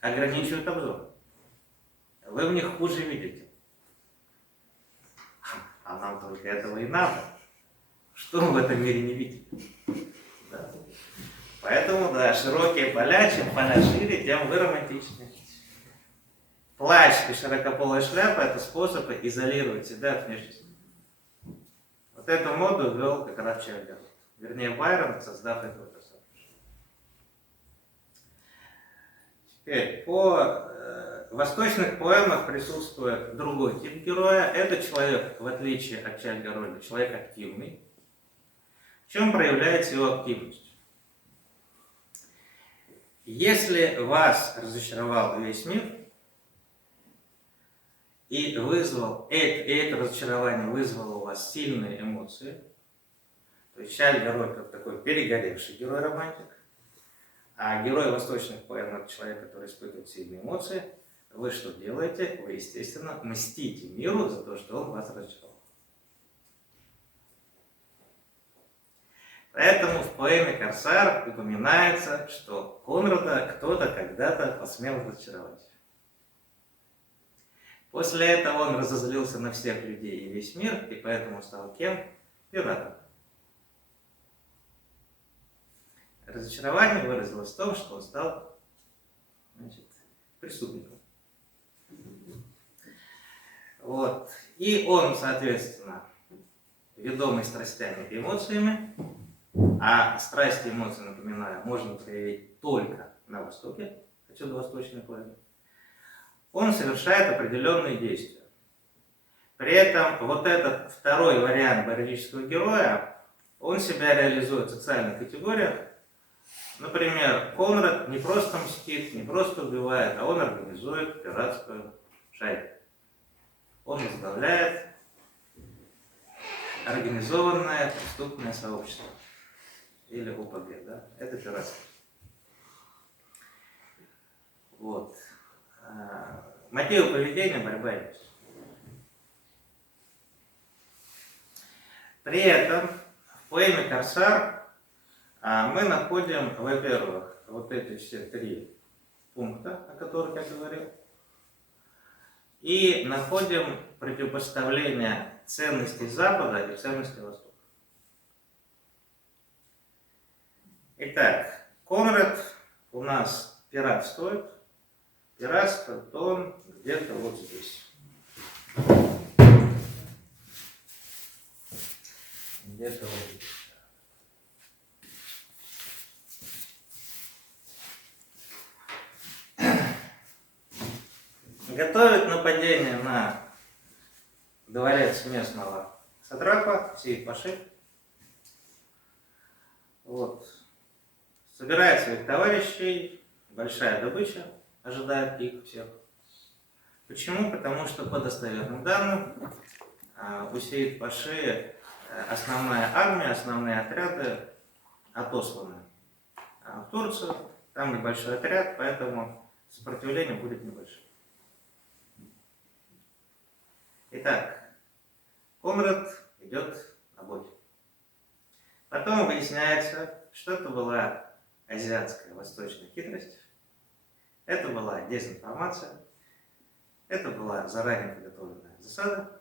ограничивают обзор. Вы в них хуже видите. А нам только этого и надо. Что мы в этом мире не видим? Да. Поэтому, да, широкие поля, чем поля шире, тем вы романтичнее. Плащ и широкополая шляпа – это способы изолировать себя от внешности. Вот эту моду ввел как раз Чайльд. Вернее, Байрон, создав этого персонажа. Теперь, в восточных поэмах присутствует другой тип героя. Это человек, в отличие от Чайльда, человек активный. В чем проявляется его активность? Если вас разочаровал весь мир, и это разочарование вызвало у вас сильные эмоции, то есть Чайльд как такой перегоревший герой-романтик, а герой восточных поэм это человек, который испытывает сильные эмоции, вы что делаете? Вы, естественно, мстите миру за то, что он вас разочаровал. Поэтому в поэме «Корсар» упоминается, что Конрада кто-то когда-то посмел разочаровать. После этого он разозлился на всех людей и весь мир, и поэтому стал кем? Пиратом. Разочарование выразилось в том, что он стал, преступником. Вот. И он, соответственно, ведомый страстями и эмоциями, а страсти и эмоции, напоминаю, можно проявить только на Востоке, отсюда восточный поэм, он совершает определенные действия. При этом вот этот второй вариант барического героя, он себя реализует в социальных категориях, Например, Конрад не просто мстит, не просто убивает, а он организует пиратскую шайку. Он возглавляет организованное преступное сообщество. Или ОПГ, да? Это пиратство. Вот. Мотивы поведения – борьба и месть. При этом в поэме «Корсар» мы находим, во-первых, вот эти все три пункта, о которых я говорил, и находим противопоставление ценностей Запада и ценностей Востока. Итак, Конрад у нас пиратствует. Пиратствует он где-то вот здесь. Где-то вот здесь. Готовит нападение на дворец местного сатрапа Сейд-Паши. Вот. Собирает своих товарищей, большая добыча ожидает их всех. Почему? Потому что по достоверным данным у Сейд-Паши основная армия, основные отряды отосланы в Турцию. Там небольшой отряд, поэтому сопротивление будет небольшое. Итак, Конрад идет на бой. Потом выясняется, что это была азиатская восточная хитрость, это была дезинформация, это была заранее подготовленная засада,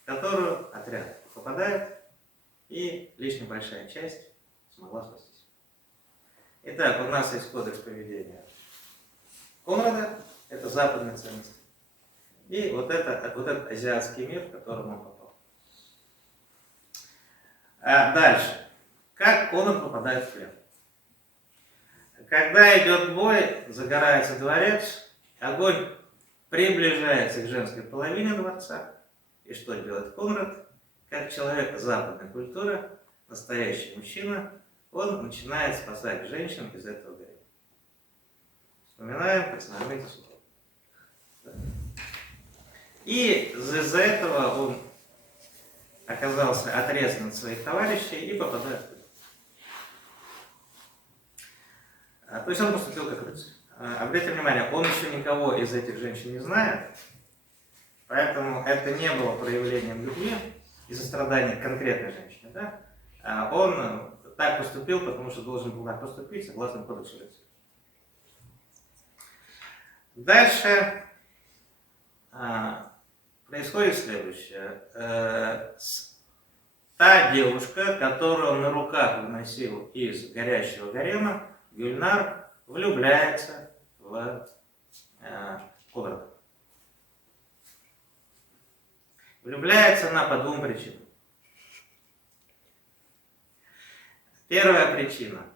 в которую отряд попадает, и лишь небольшая часть смогла спастись. Итак, у нас есть кодекс поведения Конрада, это западные ценности. И вот этот азиатский мир, в который он попал. Дальше. Как Конрад попадает в плен? Когда идет бой, загорается дворец, огонь приближается к женской половине дворца. И что делает Конрад? Как человек западной культуры, настоящий мужчина, он начинает спасать женщин из этого гарема. Вспоминаем, как знамениты супруги. И из-за этого он оказался отрезан от своих товарищей и попадает в плен. То есть он поступил как рыцарь. Обратите внимание, он еще никого из этих женщин не знает, поэтому это не было проявлением любви и сострадания к конкретной женщине. Да? Он так поступил, потому что должен был так поступить согласно кодексу рыцаря. Дальше происходит следующее. Та девушка, которую он на руках выносил из горящего гарема, Гюльнар, влюбляется в Конрада. Влюбляется она по двум причинам. Первая причина,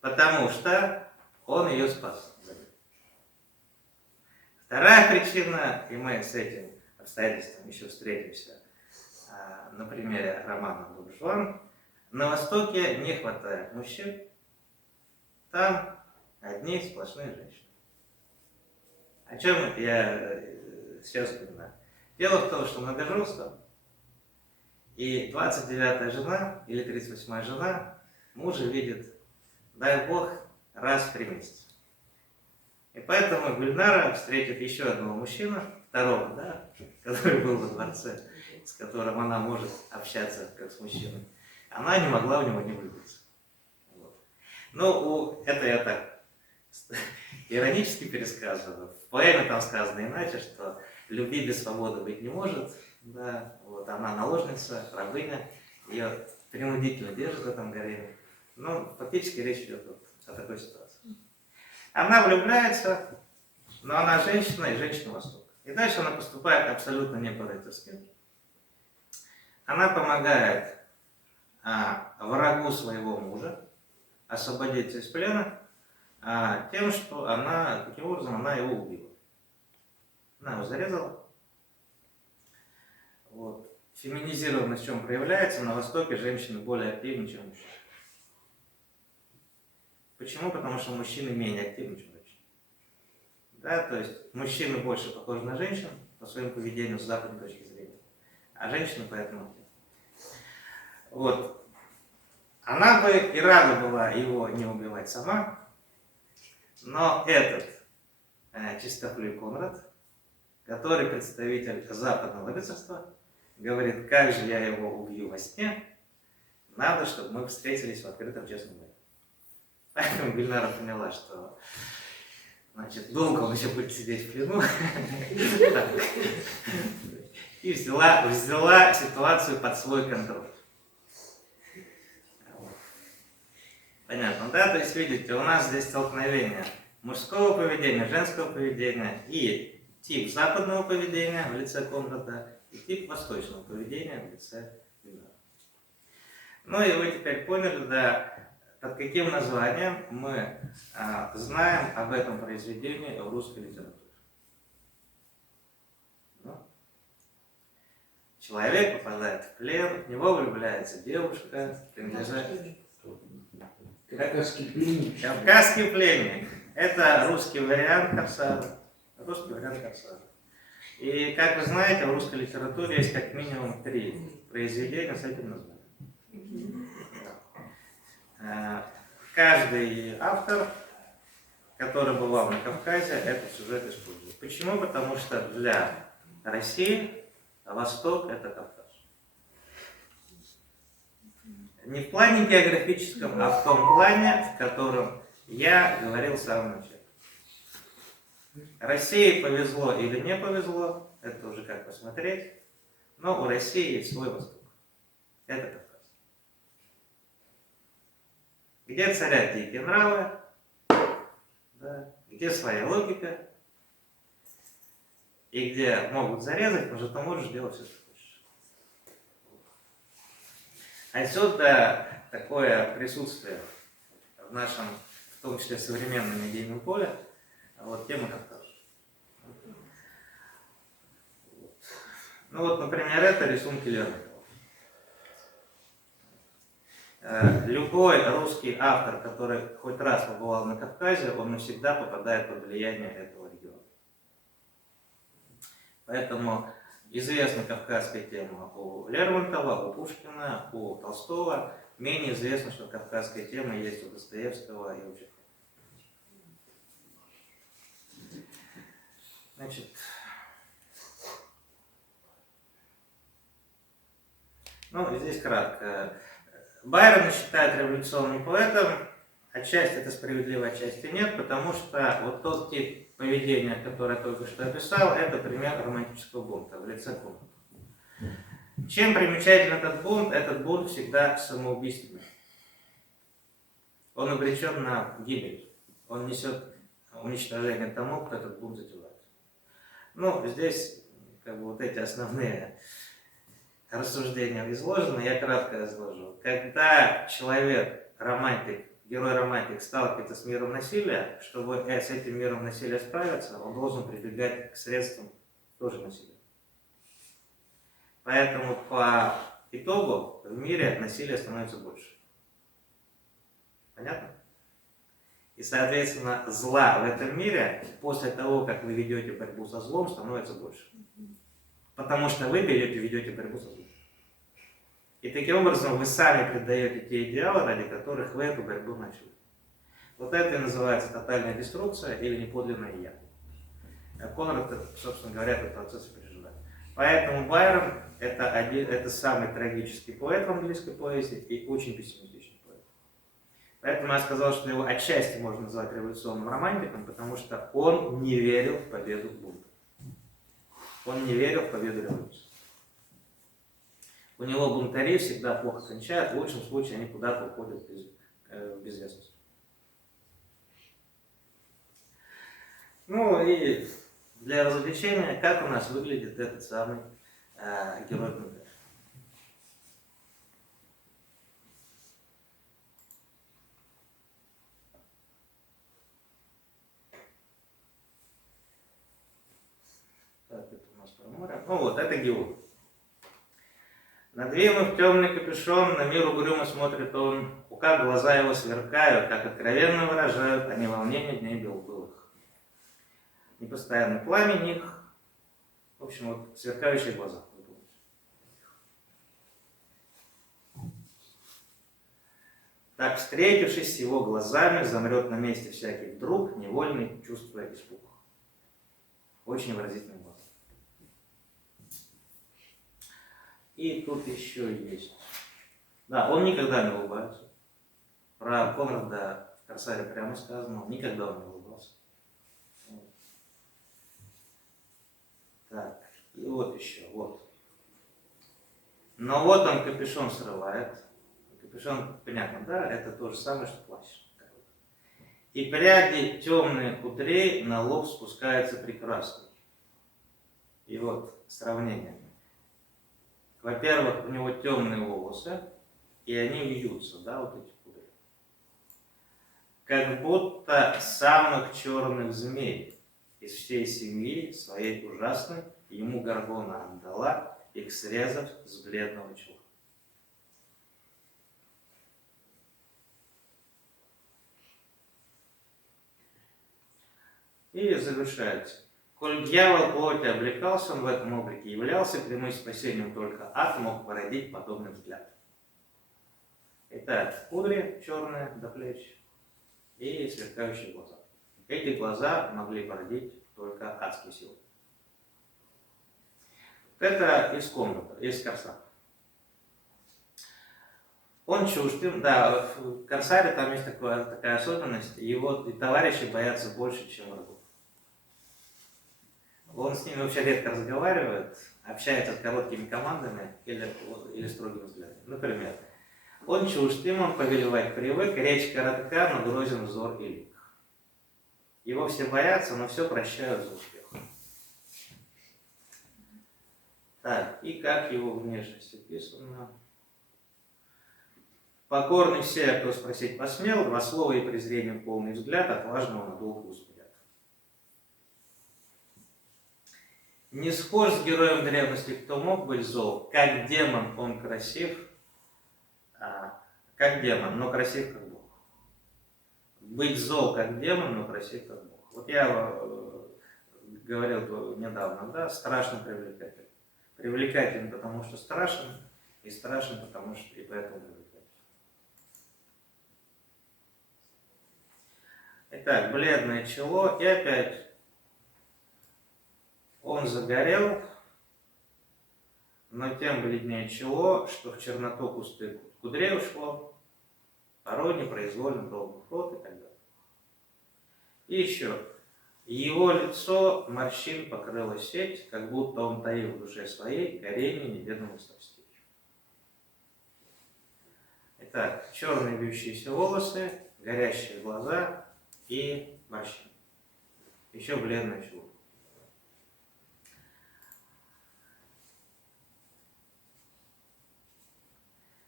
потому что он ее спас. Вторая причина, и мы с этим обстоятельством еще встретимся на примере романа «Дон Жуан», на Востоке не хватает мужчин, там одни сплошные женщины. О чем я сейчас вспоминаю? Дело в том, что многоженство, и 29-я жена или 38-я жена мужа видит, дай Бог, раз в 3 месяца. И поэтому Гульнара встретит еще одного мужчину, второго, да, который был во дворце, с которым она может общаться как с мужчиной. Она не могла в него не влюбиться. Вот. Ну, это я так иронически пересказываю. В поэме там сказано иначе, что любви без свободы быть не может. Да, вот, она наложница, рабыня, ее принудительно держат в этом гареме. Но фактически речь идет вот о такой ситуации. Она влюбляется, но она женщина и женщина Востока. И дальше она поступает абсолютно не по-рыцарски. Она помогает врагу своего мужа освободиться из плена тем, что таким образом она его убила. Она его зарезала. Вот. Феминизированность в чем проявляется? На Востоке женщины более активны, чем мужчины. Почему? Потому что мужчины менее активны, чем женщины. Да, то есть мужчины больше похожи на женщин по своему поведению с западной точки зрения, а женщины поэтому нет. Вот. Она бы и рада была его не убивать сама, но этот чистоплюй Конрад, который представитель западного рыцарства, говорит, как же я его убью во сне, надо, чтобы мы встретились в открытом честном бою. Поэтому Гульнара поняла, что значит, долго он еще будет сидеть в плену. И взяла ситуацию под свой контроль. Понятно, да? То есть, видите, у нас здесь столкновение мужского поведения, женского поведения и тип западного поведения в лице Конрада и тип восточного поведения в лице Гульнара. Ну и вы теперь поняли, да, под каким названием мы знаем об этом произведении в русской литературе. Ну, человек попадает в плен, в него влюбляется девушка, принадлежащая... Кавказский пленник. Кавказский пленник. Это русский вариант Корсара. Русский вариант Корсара. И, как вы знаете, в русской литературе есть как минимум 3 произведения с этим названием. Каждый автор, который бывал на Кавказе, этот сюжет использует. Почему? Потому что для России Восток – это Кавказ. Не в плане географическом, а в том плане, в котором я говорил в самом начале. России повезло или не повезло, это уже как посмотреть, но у России есть свой Восток. Это Кавказ. Где царят дикие нравы, да, где своя логика, и где могут зарезать, потому что ты можешь делать все, что хочешь. Отсюда такое присутствие в нашем, в том числе современном медийном поле, вот тема Кавказа. Ну вот, например, это рисунки Лермонтова. Любой русский автор, который хоть раз побывал на Кавказе, он навсегда попадает под влияние этого региона. Поэтому известна кавказская тема у Лермонтова, у Пушкина, у Толстого. Менее известно, что кавказская тема есть у Достоевского и у Чехова. Значит, ну, здесь кратко. Байрона считают революционным поэтом. Отчасти это справедливо, отчасти нет, потому что вот тот тип поведения, который я только что описал, это пример романтического бунта в лице Конрада. Чем примечателен этот бунт? Этот бунт всегда самоубийственный. Он обречен на гибель. Он несет уничтожение тому, кто этот бунт затевает. Ну, здесь как бы вот эти основные рассуждения изложены, я кратко изложу. Когда человек, романтик, герой-романтик сталкивается с миром насилия, чтобы с этим миром насилия справиться, он должен прибегать к средствам тоже насилия. Поэтому по итогу в мире насилия становится больше. Понятно? И, соответственно, зла в этом мире после того, как вы ведете борьбу со злом, становится больше. Потому что вы ведете борьбу со злом. И таким образом вы сами предаете те идеалы, ради которых вы эту борьбу начали. Вот это и называется тотальная деструкция или неподлинное я. Конрад, собственно говоря, этот процесс переживает. Поэтому Байрон это самый трагический поэт в английской поэзии и очень пессимистичный поэт. Поэтому я сказал, что его отчасти можно назвать революционным романтиком, потому что он не верил в победу бунта. Он не верил в победу революции. У него бунтари всегда плохо кончают, в лучшем случае они куда-то уходят в безвестность. Ну и для развлечения, как у нас выглядит этот самый герой бунтаря. Так, это у нас про море. Ну вот, это Георг. Надвинув темный капюшон, на мир угрюмо смотрит он, как глаза его сверкают, как откровенно выражают они волнение дней белых. Непостоянный пламенник, в общем, вот сверкающие глаза. Так, встретившись с его глазами, замрет на месте всякий вдруг, невольный, чувствуя испуг. Очень выразительный глаз. И тут еще есть. Да, он никогда не улыбается. Про Конрада в «Корсаре» прямо сказано, никогда он не улыбался. Так, и вот еще, вот. Но вот он капюшон срывает. Капюшон, понятно, да, это то же самое, что плащ. И пряди темные кудрей на лоб спускаются прекрасно. И вот сравнение. Во-первых, у него темные волосы, и они вьются, да, вот эти кудри. Как будто самых черных змей из всей семьи своей ужасной ему Горгона отдала, их срезав с бледного чела. И завершается. Коль дьявол плоти облекался, он в этом облике являлся, прямым спасением только ад мог породить подобный взгляд. Итак, кудри черные до плеч и сверкающие глаза. Эти глаза могли породить только адские силы. Это из комнаты, из «Корсара». Он чужд им, да, в «Корсаре» там есть такая особенность, его и товарищи боятся больше, чем врагов. Он с ними вообще редко разговаривает, общается с короткими командами или строгими взглядами. Например, он чужд им, он повелевать привык, речь коротка, но грозен взор и лик. Его все боятся, но все прощают за успех. Так, и как его внешность описана. Покорный все, кто спросить посмел, два слова и презрением полный взгляд, отважного надолго успех. Не схож с героем древности, кто мог быть зол. Как демон он красив, как демон, но красив как Бог. Быть зол как демон, но красив как Бог. Вот я говорил недавно, да, страшно привлекательный. Привлекательный, потому что страшен, и страшен, потому что и поэтому привлекательный. Итак, бледное чело, и опять он загорел, но тем бледнее чело, что в черноту густых кудрей ушло, порой непроизвольно долго ход и так далее. И еще, его лицо морщин покрыла сеть, как будто он таил в душе своей горение неведомых страстей. Итак, черные вьющиеся волосы, горящие глаза и морщины. Еще бледное чело.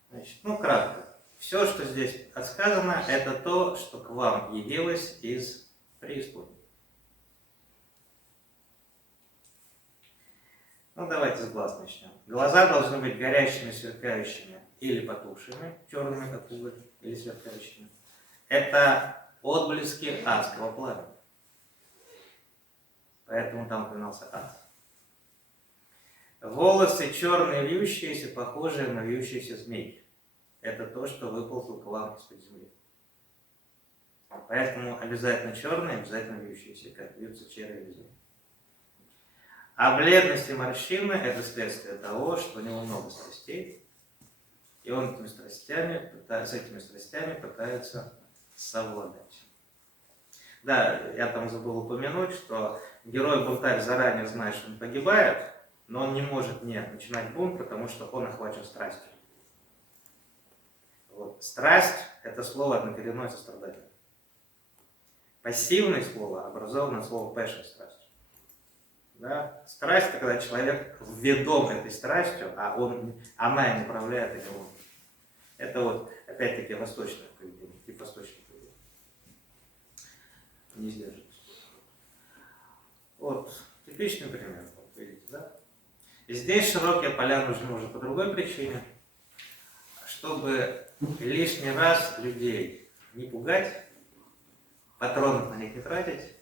Значит, кратко. Все, что здесь сказано, это то, что к вам явилось из преисподней. Давайте с глаз начнем. Глаза должны быть горящими, сверкающими или потухшими, черными, как уголь, или сверкающими. Это отблески адского пламени. Поэтому там упоминался ад. Волосы черные, вьющиеся, похожие на вьющиеся змей. Это то, что выползло к вам из-под земли. Поэтому обязательно черные, обязательно вьющиеся, как вьются черви или змеи. А бледность и морщины – это следствие того, что у него много страстей, и он с этими страстями пытается совладать. Да, я там забыл упомянуть, что герой-бунтарь заранее знает, что он погибает, но он не может не начинать бунт, потому что он охвачен страстью. Вот. Страсть – это слово однокоренное сострадание. Пассивное слово образовано от слова passion – страсть. Да? Страсть – это когда человек ведом этой страстью, а она им управляет, а не он. Это вот, опять-таки, восточное поведение, тип восточного поведения. Не сдерживайтесь. Вот, типичный пример, видите, да? Здесь широкие поля нужны уже по другой причине, чтобы лишний раз людей не пугать, патронов на них не тратить,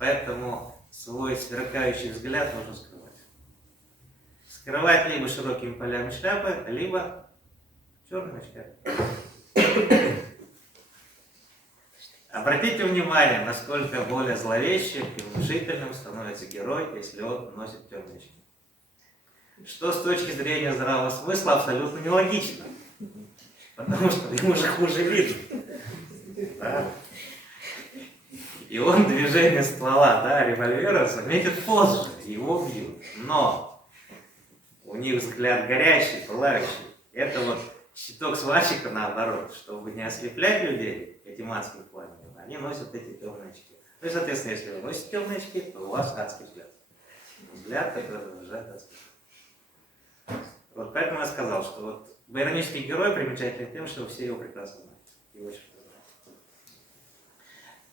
поэтому свой сверкающий взгляд нужно скрывать. Скрывать либо широкими полями шляпы, либо черными шляпами. Обратите внимание, насколько более зловещим и внушительным становится герой, если он носит темные очки. Что с точки зрения здравого смысла абсолютно нелогично. Потому что ему же хуже видно. Да? И он движение ствола, да, револьвера заметит позже, его бьют. Но у них взгляд горящий, пылающий. Это вот щиток сварщика наоборот, чтобы не ослеплять людей этим адским пламенем, они носят эти темные очки. Ну и, соответственно, если вы носите темные очки, то у вас адский взгляд. Взгляд, который выражает адский взгляд. Вот поэтому я сказал, что вот байронический герой примечателен тем, что все его прекрасно знают. И очень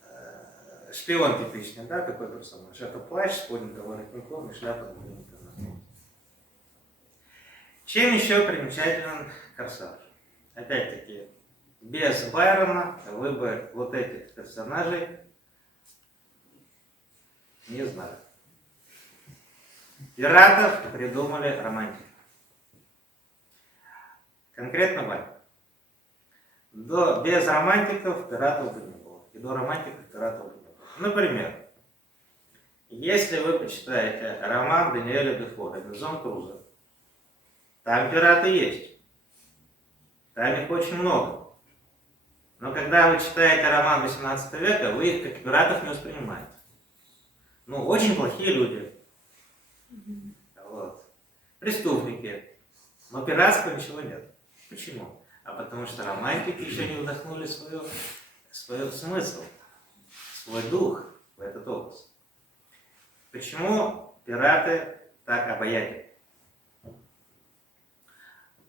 знают. Шпион типичный, да, какой персонаж? Это плащ с поднятым воротником и шляпа на голове. Чем еще примечателен Корсар? Опять-таки, без Байрона вы бы вот этих персонажей не знали. Пиратов придумали романтики. Конкретно Байрон. Без романтиков пиратов бы не было. И до романтиков пиратов бы не было. Например, если вы почитаете роман Даниэля Дефо «Робинзон Крузо», там пираты есть. Там их очень много. Но когда вы читаете роман 18 века, вы их как пиратов не воспринимаете. Ну, очень плохие люди. Вот. Преступники. Но пиратского ничего нет. Почему? А потому что романтики еще не вдохнули свой смысл, свой дух в этот образ. Почему пираты так обаятельны?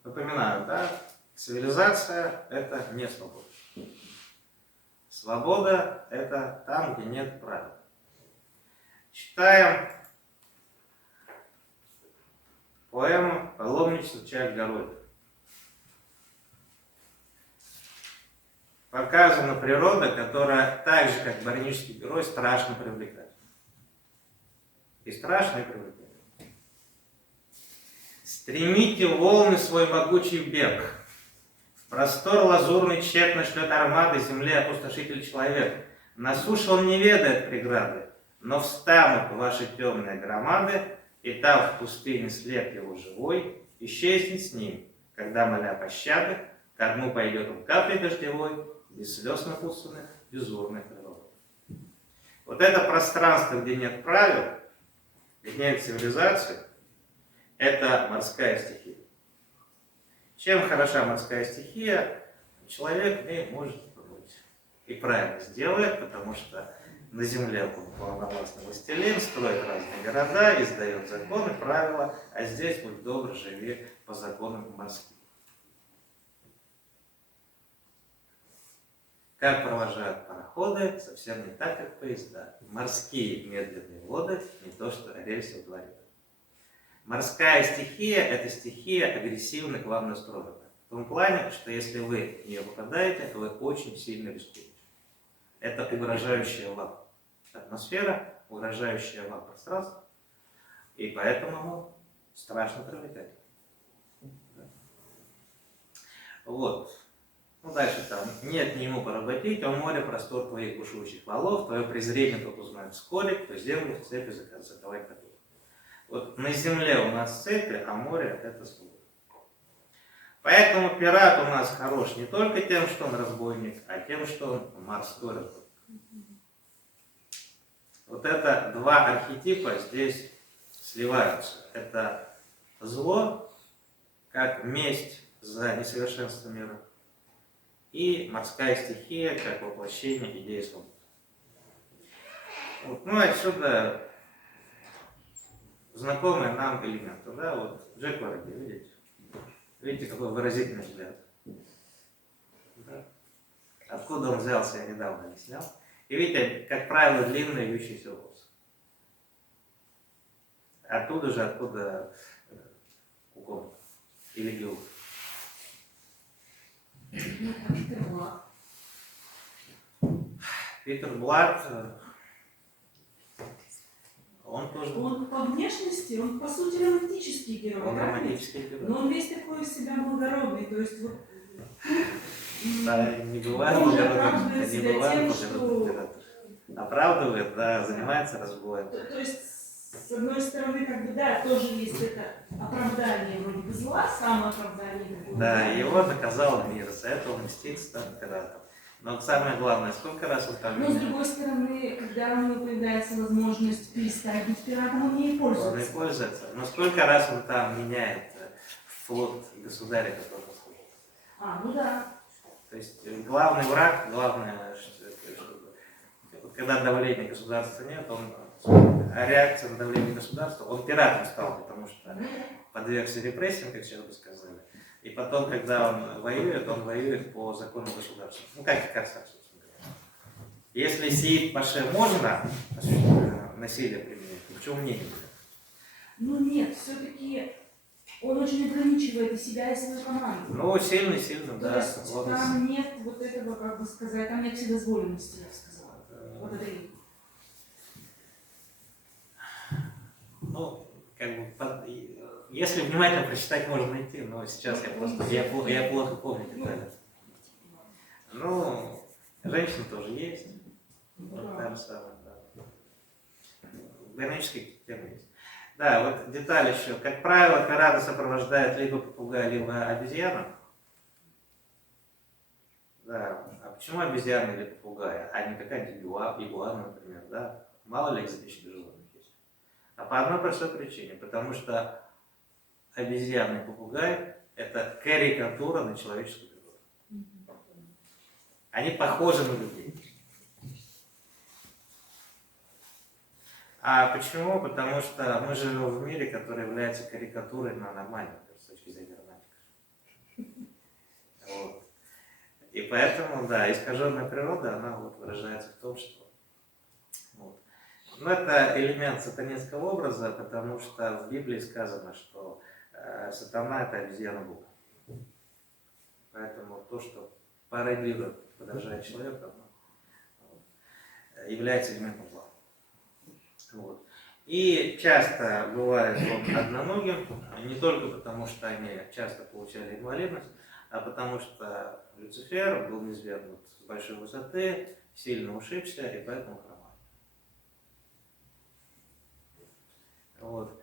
Напоминаю, да, цивилизация – это не свобода. Свобода – это там, где нет правил. Читаем поэму «Паломничество Чак Гарольда». Показана природа, которая так же, как баронический герой, страшно привлекает. И страшно, и привлекает. Стремите волны свой могучий бег. В простор лазурный тщетно шлет армады земле опустошитель человек. На суше он не ведает преграды, но встанут ваши темные громады, и там в пустыне след его живой исчезнет с ним, когда, моля пощады, ко дну пойдет он каплей дождевой, без слез напутственных, без урных рывов. Вот это пространство, где нет правил, где нет цивилизации, это морская стихия. Чем хороша морская стихия, человек не может побыть. И правильно сделает, потому что на земле он полновластный властелин, строит разные города, издает законы, правила, а здесь, будь добр, живи по законам морским. Как провожают пароходы, совсем не так, как поезда. Морские медленные воды, не то что рельсы в дворе. Морская стихия – это стихия агрессивно к вам настроена. В том плане, что если вы в нее попадаете, то вы очень сильно рискуете. Это угрожающая вам атмосфера, угрожающая вам пространство, и поэтому страшно привлекать. Вот. Ну, дальше там. Нет ни ему поработить, о море простор твоих бушующих валов, твое презрение тот узнает вскоре, кто землю в цепи заковать готов. Вот на земле у нас цепи, а море это свобода. Поэтому пират у нас хорош не только тем, что он разбойник, а тем, что он морской разбойник. Вот это два архетипа здесь сливаются. Это зло, как месть за несовершенство мира, и морская стихия, как воплощение идеи свободы. Вот. Ну, отсюда знакомые нам элементы, да, вот Джек Воробей, видите? Видите, какой выразительный взгляд. Да. Откуда он взялся, я недавно не снял. И видите, как правило, длинные вьющиеся волосы. Оттуда же, откуда полковник или геолог. Ну, а Питер Блад. Питер Блад, он тоже Он по внешности, он по сути романтический герой, он да, ведь? романтический герой. Но он весь такой из себя благородный, то есть вот... Да, не бывает Он же благородных, оправдывает не себя бывает тем, благородных литераторов. Оправдывает, да, занимается разбоем. То есть, с одной стороны, как бы, да, тоже есть это оправдание вроде бы зла, самооправдание такое. Да, его наказал мир, за это он мстит, станет пиратом. Но самое главное, сколько раз он там Но с другой стороны, когда у него появляется возможность перестать быть пиратом, он ей он и пользуется. пользуется. Но сколько раз он там меняет флот государя, который служит. Ну да. То есть главный враг, главное, вот когда давления государства нет, а реакция на давление государства, он пиратом стал, потому что подвергся репрессиям, как сейчас бы сказали. И потом, когда он воюет по закону государства. Ну, как и корсар, собственно говоря. Если Сиид Паше можно насилие применять, то почему мне нельзя? Ну нет, все-таки он очень ограничивает и себя, и свою команду. Ну, сильно, То да. есть Вот. там нет вот этого, как бы сказать, там нет вседозволенности, я бы сказала. Вот это и... Ну, как бы, если внимательно прочитать, можно найти, но сейчас я плохо помню детали. Ну, женщины тоже есть. Вот та же самая, да. Биологические темы есть. Да, вот деталь еще. Как правило, пираты сопровождают либо попугая, либо обезьяну. Да. А почему обезьяна или попугая, а не какая-нибудь игуана, например, да? Мало ли экзотичных животных есть. А по одной простой причине. Потому что обезьяна и попугай – это карикатура на человеческую природу. Они похожи на людей. А почему? Потому что мы живем в мире, который является карикатурой на нормальную, с точки зрения романтики. Вот. И поэтому, да, искаженная природа, она вот выражается в том, что... Вот. Но это элемент сатанинского образа, потому что в Библии сказано, что сатана – это обезьяна Бога. Поэтому то, что пародирует, подражает человеку, является элементом зла. Вот. И часто бывает он одноногим, не только потому, что они часто получали инвалидность, а потому что Люцифер был низвергнут с большой высоты, сильно ушибся, и поэтому хромал. Вот.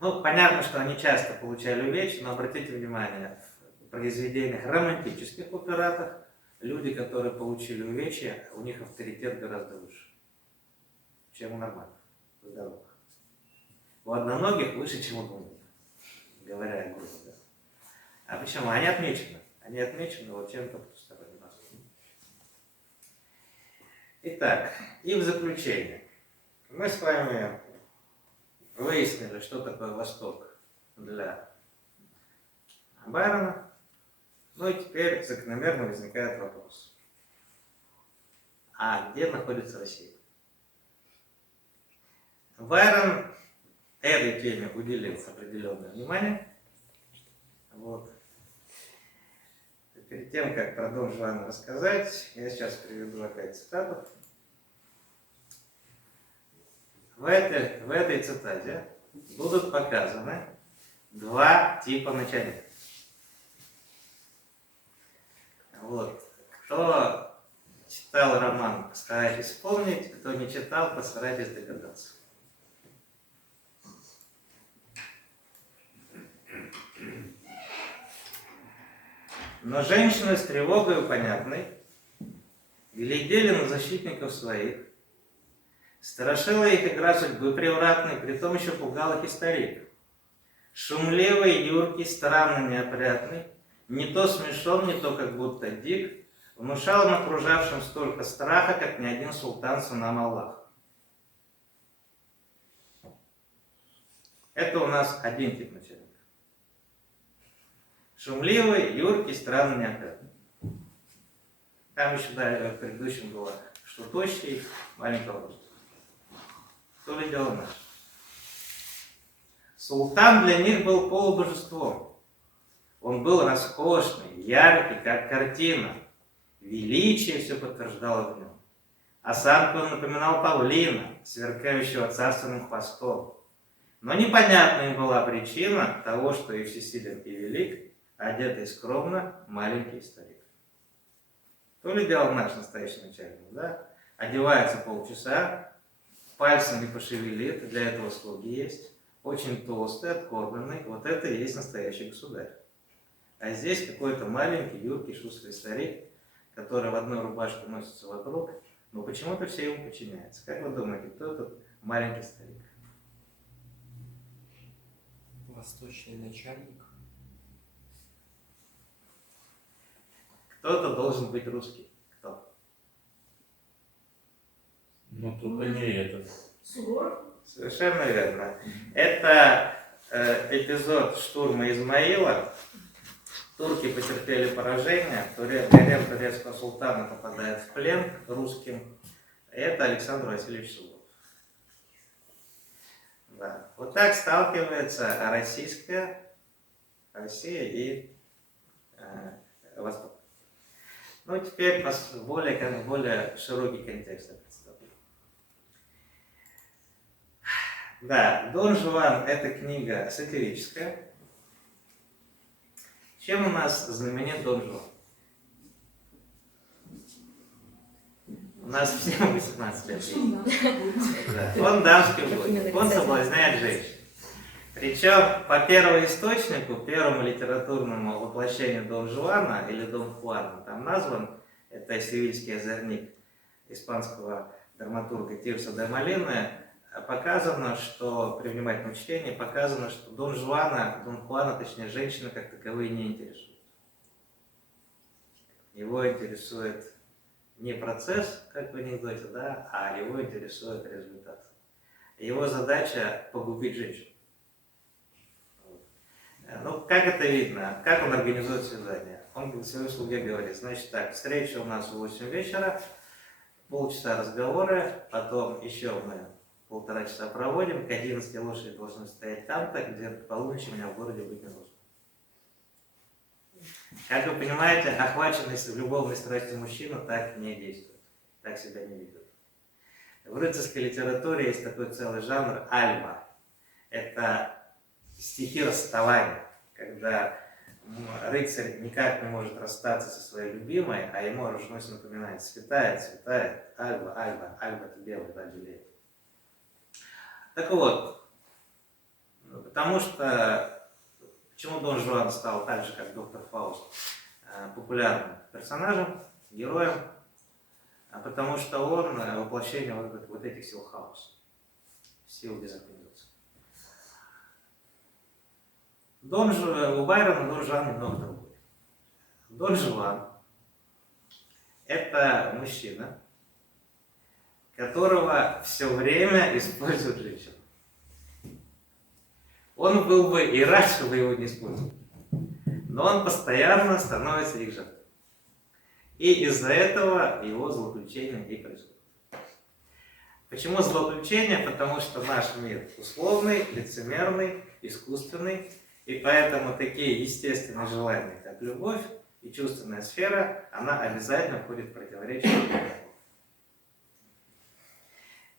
Ну, понятно, что они часто получали увечья, но обратите внимание, в произведениях романтических у пиратов люди, которые получили увечья, у них авторитет гораздо выше, чем у нормальных, здоровых. У одноногих выше, чем у двуногих, говоря грубо. Да. А почему? Они отмечены. Они отмечены вот чем-то потусторонним. Итак, и в заключение. Мы с вами выяснили, что такое Восток для Байрона. Ну и теперь закономерно возникает вопрос. А где находится Россия? Байрон этой теме уделил определенное внимание. Вот. Перед тем, как продолжу вам рассказать, я сейчас приведу опять цитату. В этой цитате будут показаны два типа начальников. Вот. Кто читал роман, постарайтесь вспомнить, кто не читал, постарайтесь догадаться. Но женщины с тревогой понятной глядели на защитников своих. Страшила их игра судьбы превратной, притом еще пугал их и старик. Шумливый, юркий, странно неопрятный, не то смешон, не то как будто дик, внушал им окружавшим столько страха, как ни один султан сынам Аллаха. Это у нас один тип начальника. Шумливый, юркий, странно неопрятный. Там еще в предыдущем было, что тощий, маленького роста. Кто ли делал наш? Султан для них был полубожеством. Он был роскошный, яркий, как картина. Величие все подтверждало в нем. Осанку он напоминал павлина, сверкающего царственным хвостом. Но непонятна им была причина того, что и всесилен, и велик, одетый скромно маленький старик. То ли делал наш настоящий начальник, да? Одевается полчаса, пальцем не пошевелит, для этого слуги есть, очень толстый, откормленный, вот это и есть настоящий государь. А здесь какой-то маленький, юркий, шустрый старик, который в одной рубашке носится вокруг, но почему-то все ему подчиняются. Как вы думаете, кто этот маленький старик? Восточный начальник. Кто-то должен быть русский. Кто? Ну, только не этот. Суворов. Совершенно верно. Это эпизод штурма Измаила. Турки потерпели поражение, гарем турецкого султана попадает в плен русским. Это Александр Васильевич Суворов. Да. Вот так сталкивается Россия и Восток. Ну, теперь более широкий контекст я представлю. Да, Дон Жуан – это книга сатирическая. Чем у нас знаменит Дон Жуан? У нас всем 18 лет. Что у нас будет? Да. Он дамский любовник, он соблазняет женщин. Причем по первоисточнику, первому литературному воплощению Дон Жуана или Дон Хуана, там назван, это севильский озорник испанского драматурга Тирса де Молины, показано, что при внимательном чтении показано, что Дон Хуана, точнее женщины как таковые не интересуют. Его интересует не процесс, как в анекдоте, да, а его интересует результат. Его задача погубить женщину. Ну, как это видно? Как он организует свидание? Он своей слуге говорит, значит так, встреча у нас в 8 вечера, полчаса разговоры, потом еще мы 1,5 часа проводим, к 11 лошади должны стоять там-то, где к полуночи меня в городе быть не должно. Как вы понимаете, охваченный любовной страстью мужчина так не действует, так себя не ведет. В рыцарской литературе есть такой целый жанр альба. Это стихи расставания, когда рыцарь никак не может расстаться со своей любимой, а ему оруженосец напоминает: цветает, цветает, альба, альба, альба ты белый, да, белеет. Так вот, потому что, почему Дон Жуан стал так же, как доктор Фауст, популярным персонажем, героем, потому что он воплощение вот этих сил хаоса, сил безопасности. У Байрона Дон Жуан немного другой. Дон Жуан – это мужчина, которого все время используют женщины. Он был бы и рад, чтобы его не использовали, но он постоянно становится их жертвой. И из-за этого его злоключения и происходят. Почему злоключения? Потому что наш мир условный, лицемерный, искусственный, и поэтому такие естественные желания, как любовь и чувственная сфера, она обязательно входит в противоречие.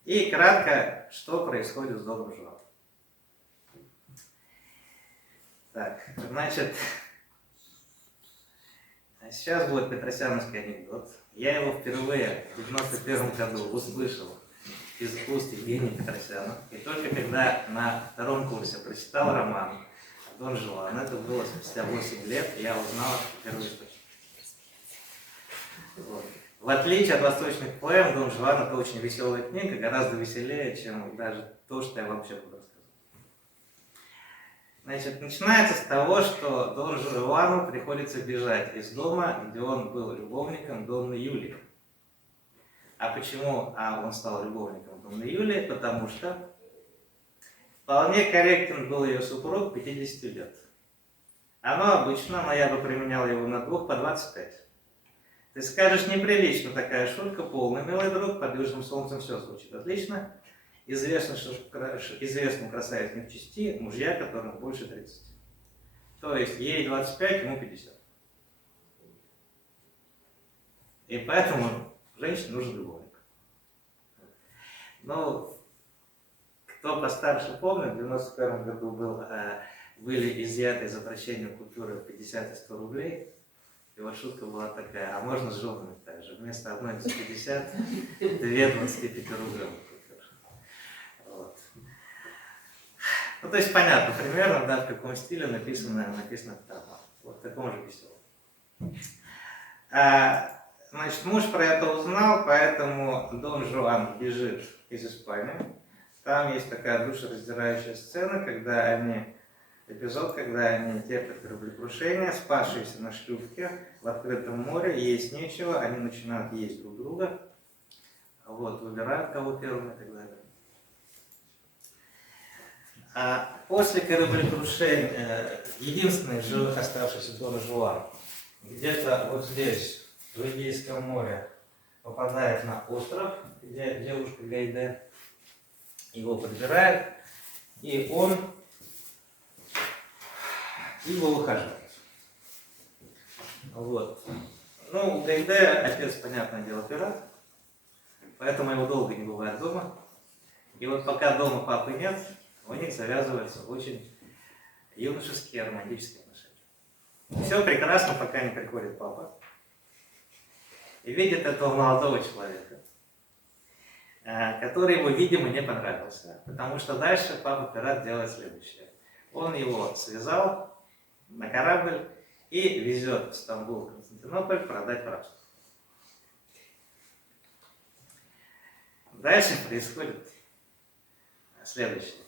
И кратко, что происходит с Доном Жуаном. Так, значит, сейчас будет петросяновский анекдот. Я его впервые в 91 году услышал из уст Евгения Петросяна. И только когда на 2 курсе прочитал роман Дон Жуан, это было спустя 8 лет, я узнал впервые. Вот. В отличие от восточных поэм, Дон Жуан — это очень веселая книга, гораздо веселее, чем даже то, что я вам вообще буду рассказывать. Значит, начинается с того, что Дон Жуану приходится бежать из дома, где он был любовником Донны Юлии. А почему он стал любовником Донны Юлии? Потому что вполне корректен был ее супруг 50 лет. Оно обычно, но я бы применял его на 2 по 25. Ты скажешь, неприлично такая шутка, полный милый друг, под южным солнцем все звучит отлично. Известно, что известным красавицам части мужья, которым больше 30. То есть ей 25, ему 50. И поэтому женщине нужен любовник. Ну, кто постарше помнит, в 91 году были изъяты из обращения купюры в 50 и 100 рублей. И вот шутка была такая: а можно с женами так же? Вместо одной за 50, две 25 рублевых купюры. Вот. Ну, то есть понятно примерно, да, в каком стиле написано там. Вот в таком же веселом. Значит, муж про это узнал, поэтому Дон Жуан бежит из Испании. Там есть такая душераздирающая сцена, эпизод, когда они терпят кораблекрушение, спасшиеся на шлюпке в открытом море, есть нечего, они начинают есть друг друга, вот, выбирают кого первым и так далее. А после кораблекрушения единственный живых оставшийся Дон Жуан где-то вот здесь, в Эгейском море, попадает на остров, где девушка Гайде его подбирает, и он его выхаживает. Вот. Ну, у Гайде отец, понятное дело, пират, поэтому его долго не бывает дома. И вот пока дома папы нет, у них завязываются очень юношеские романтические отношения. Все прекрасно, пока не приходит папа и видит этого молодого человека, который ему, видимо, не понравился. Потому что дальше папа-пират делает следующее. Он его связал на корабль и везет в Стамбул, Константинополь, продать в рабство. Дальше происходит следующее.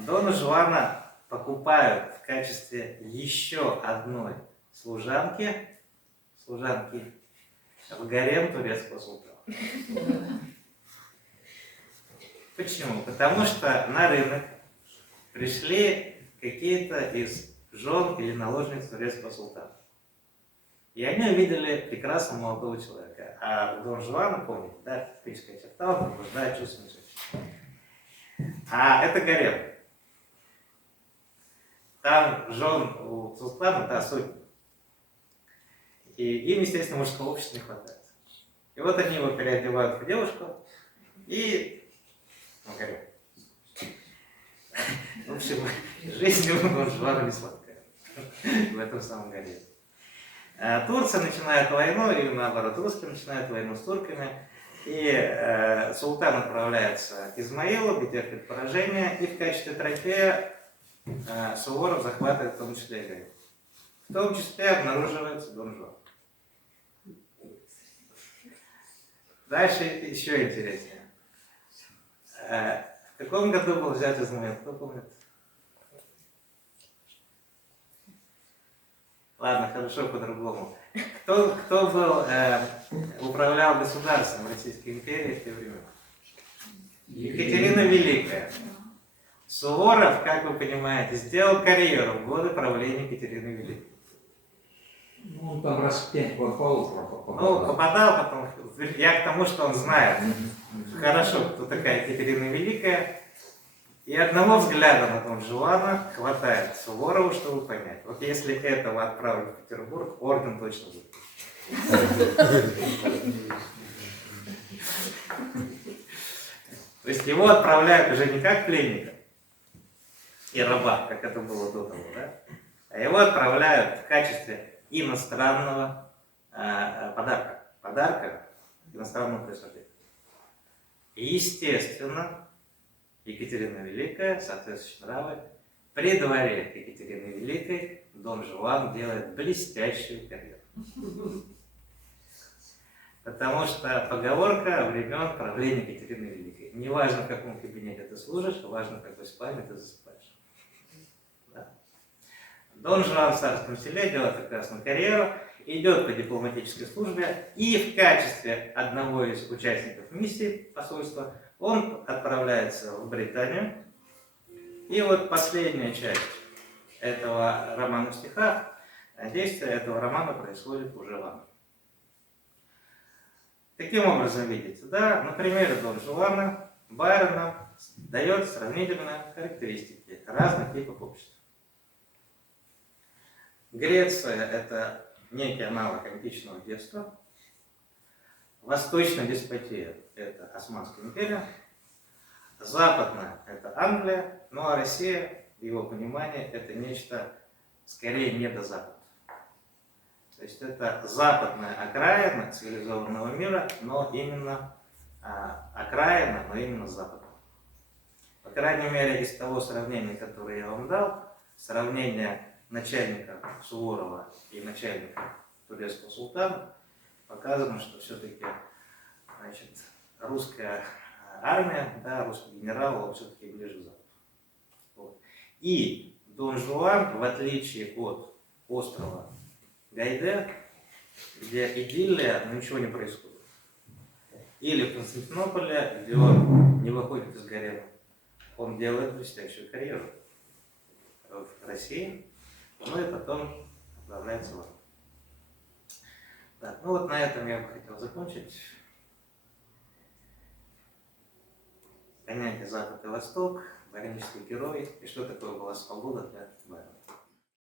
Дона Жуана покупают в качестве еще одной служанки в гарем турецкого султана. Почему? Потому что на рынок пришли какие-то из жен или наложниц турецкого султана. И они увидели прекрасного молодого человека. А Дон Жуана, помните, да, типическая черта, он побуждает чувственность женщины. А это гарем. Там жен у султана, да, сотни. И им, естественно, мужского общества не хватает. И вот они его переодевают в девушку и гарем. В общем, жизнь у Дон Жуана не сладкая в этом самом гареме. Турция начинает войну, или наоборот, русские начинают войну с турками, и султан отправляется к Измаилу, где терпит поражение, и в качестве трофея Суворов захватывает в том числе и гарем. В том числе обнаруживается Дон Жуан. Дальше еще интереснее. В каком году был взят Измаил? Кто помнит? Ладно, хорошо, по-другому. Кто управлял государством Российской империи в те времена? Екатерина Великая. Суворов, как вы понимаете, сделал карьеру в годы правления Екатерины Великой. Ну, он там раз в 5 попал. Ну, попадал потом. Я к тому, что он знает хорошо, кто такая Екатерина Великая. И одного взгляда на Дон Жуана хватает Суворову, чтобы понять. Вот если этого отправлю в Петербург, орден точно будет. То есть его отправляют уже не как пленника и раба, как это было до того, да? А его отправляют в качестве иностранного подарка иностранного происхождения. И, естественно, Екатерина Великая, соответствующие нравы, при дворе Екатерины Великой Дон Жуан делает блестящую карьеру. Потому что поговорка времен правления Екатерины Великой. Не важно, в каком кабинете ты служишь, важно, в какой спальне ты засыпаешь. Да. Дон Жуан в Царском селе делает прекрасную карьеру, идет по дипломатической службе, и в качестве одного из участников миссии посольства он отправляется в Британию. И вот последняя часть этого романа в стихах, действие этого романа происходит уже в Англии. Таким образом, видите, да, на примере Дон Жуана Байрон дает сравнительные характеристики разных типов обществ. Греция – это некий аналог античного детства. Восточная деспотия – это Османская империя. Западная – это Англия. Ну а Россия, в его понимании, это нечто скорее недозапад. То есть это западная окраина цивилизованного мира, но именно окраина, но именно западная. По крайней мере, из того сравнения, которое я вам дал, сравнение начальника Суворова и начальника турецкого султана, показано, что все-таки русская армия, да, русский генерал, он все-таки ближе к западу. Вот. И Дон Жуан, в отличие от острова Гайде, где идиллия, но ничего не происходит. Или в Константинополе, где он не выходит из гарема, он делает блестящую карьеру в России, ну и потом отправляется в Англию. Так, ну вот на этом я бы хотел закончить. Понятие Запад и Восток, баронический герой и что такое была свобода для Байрона.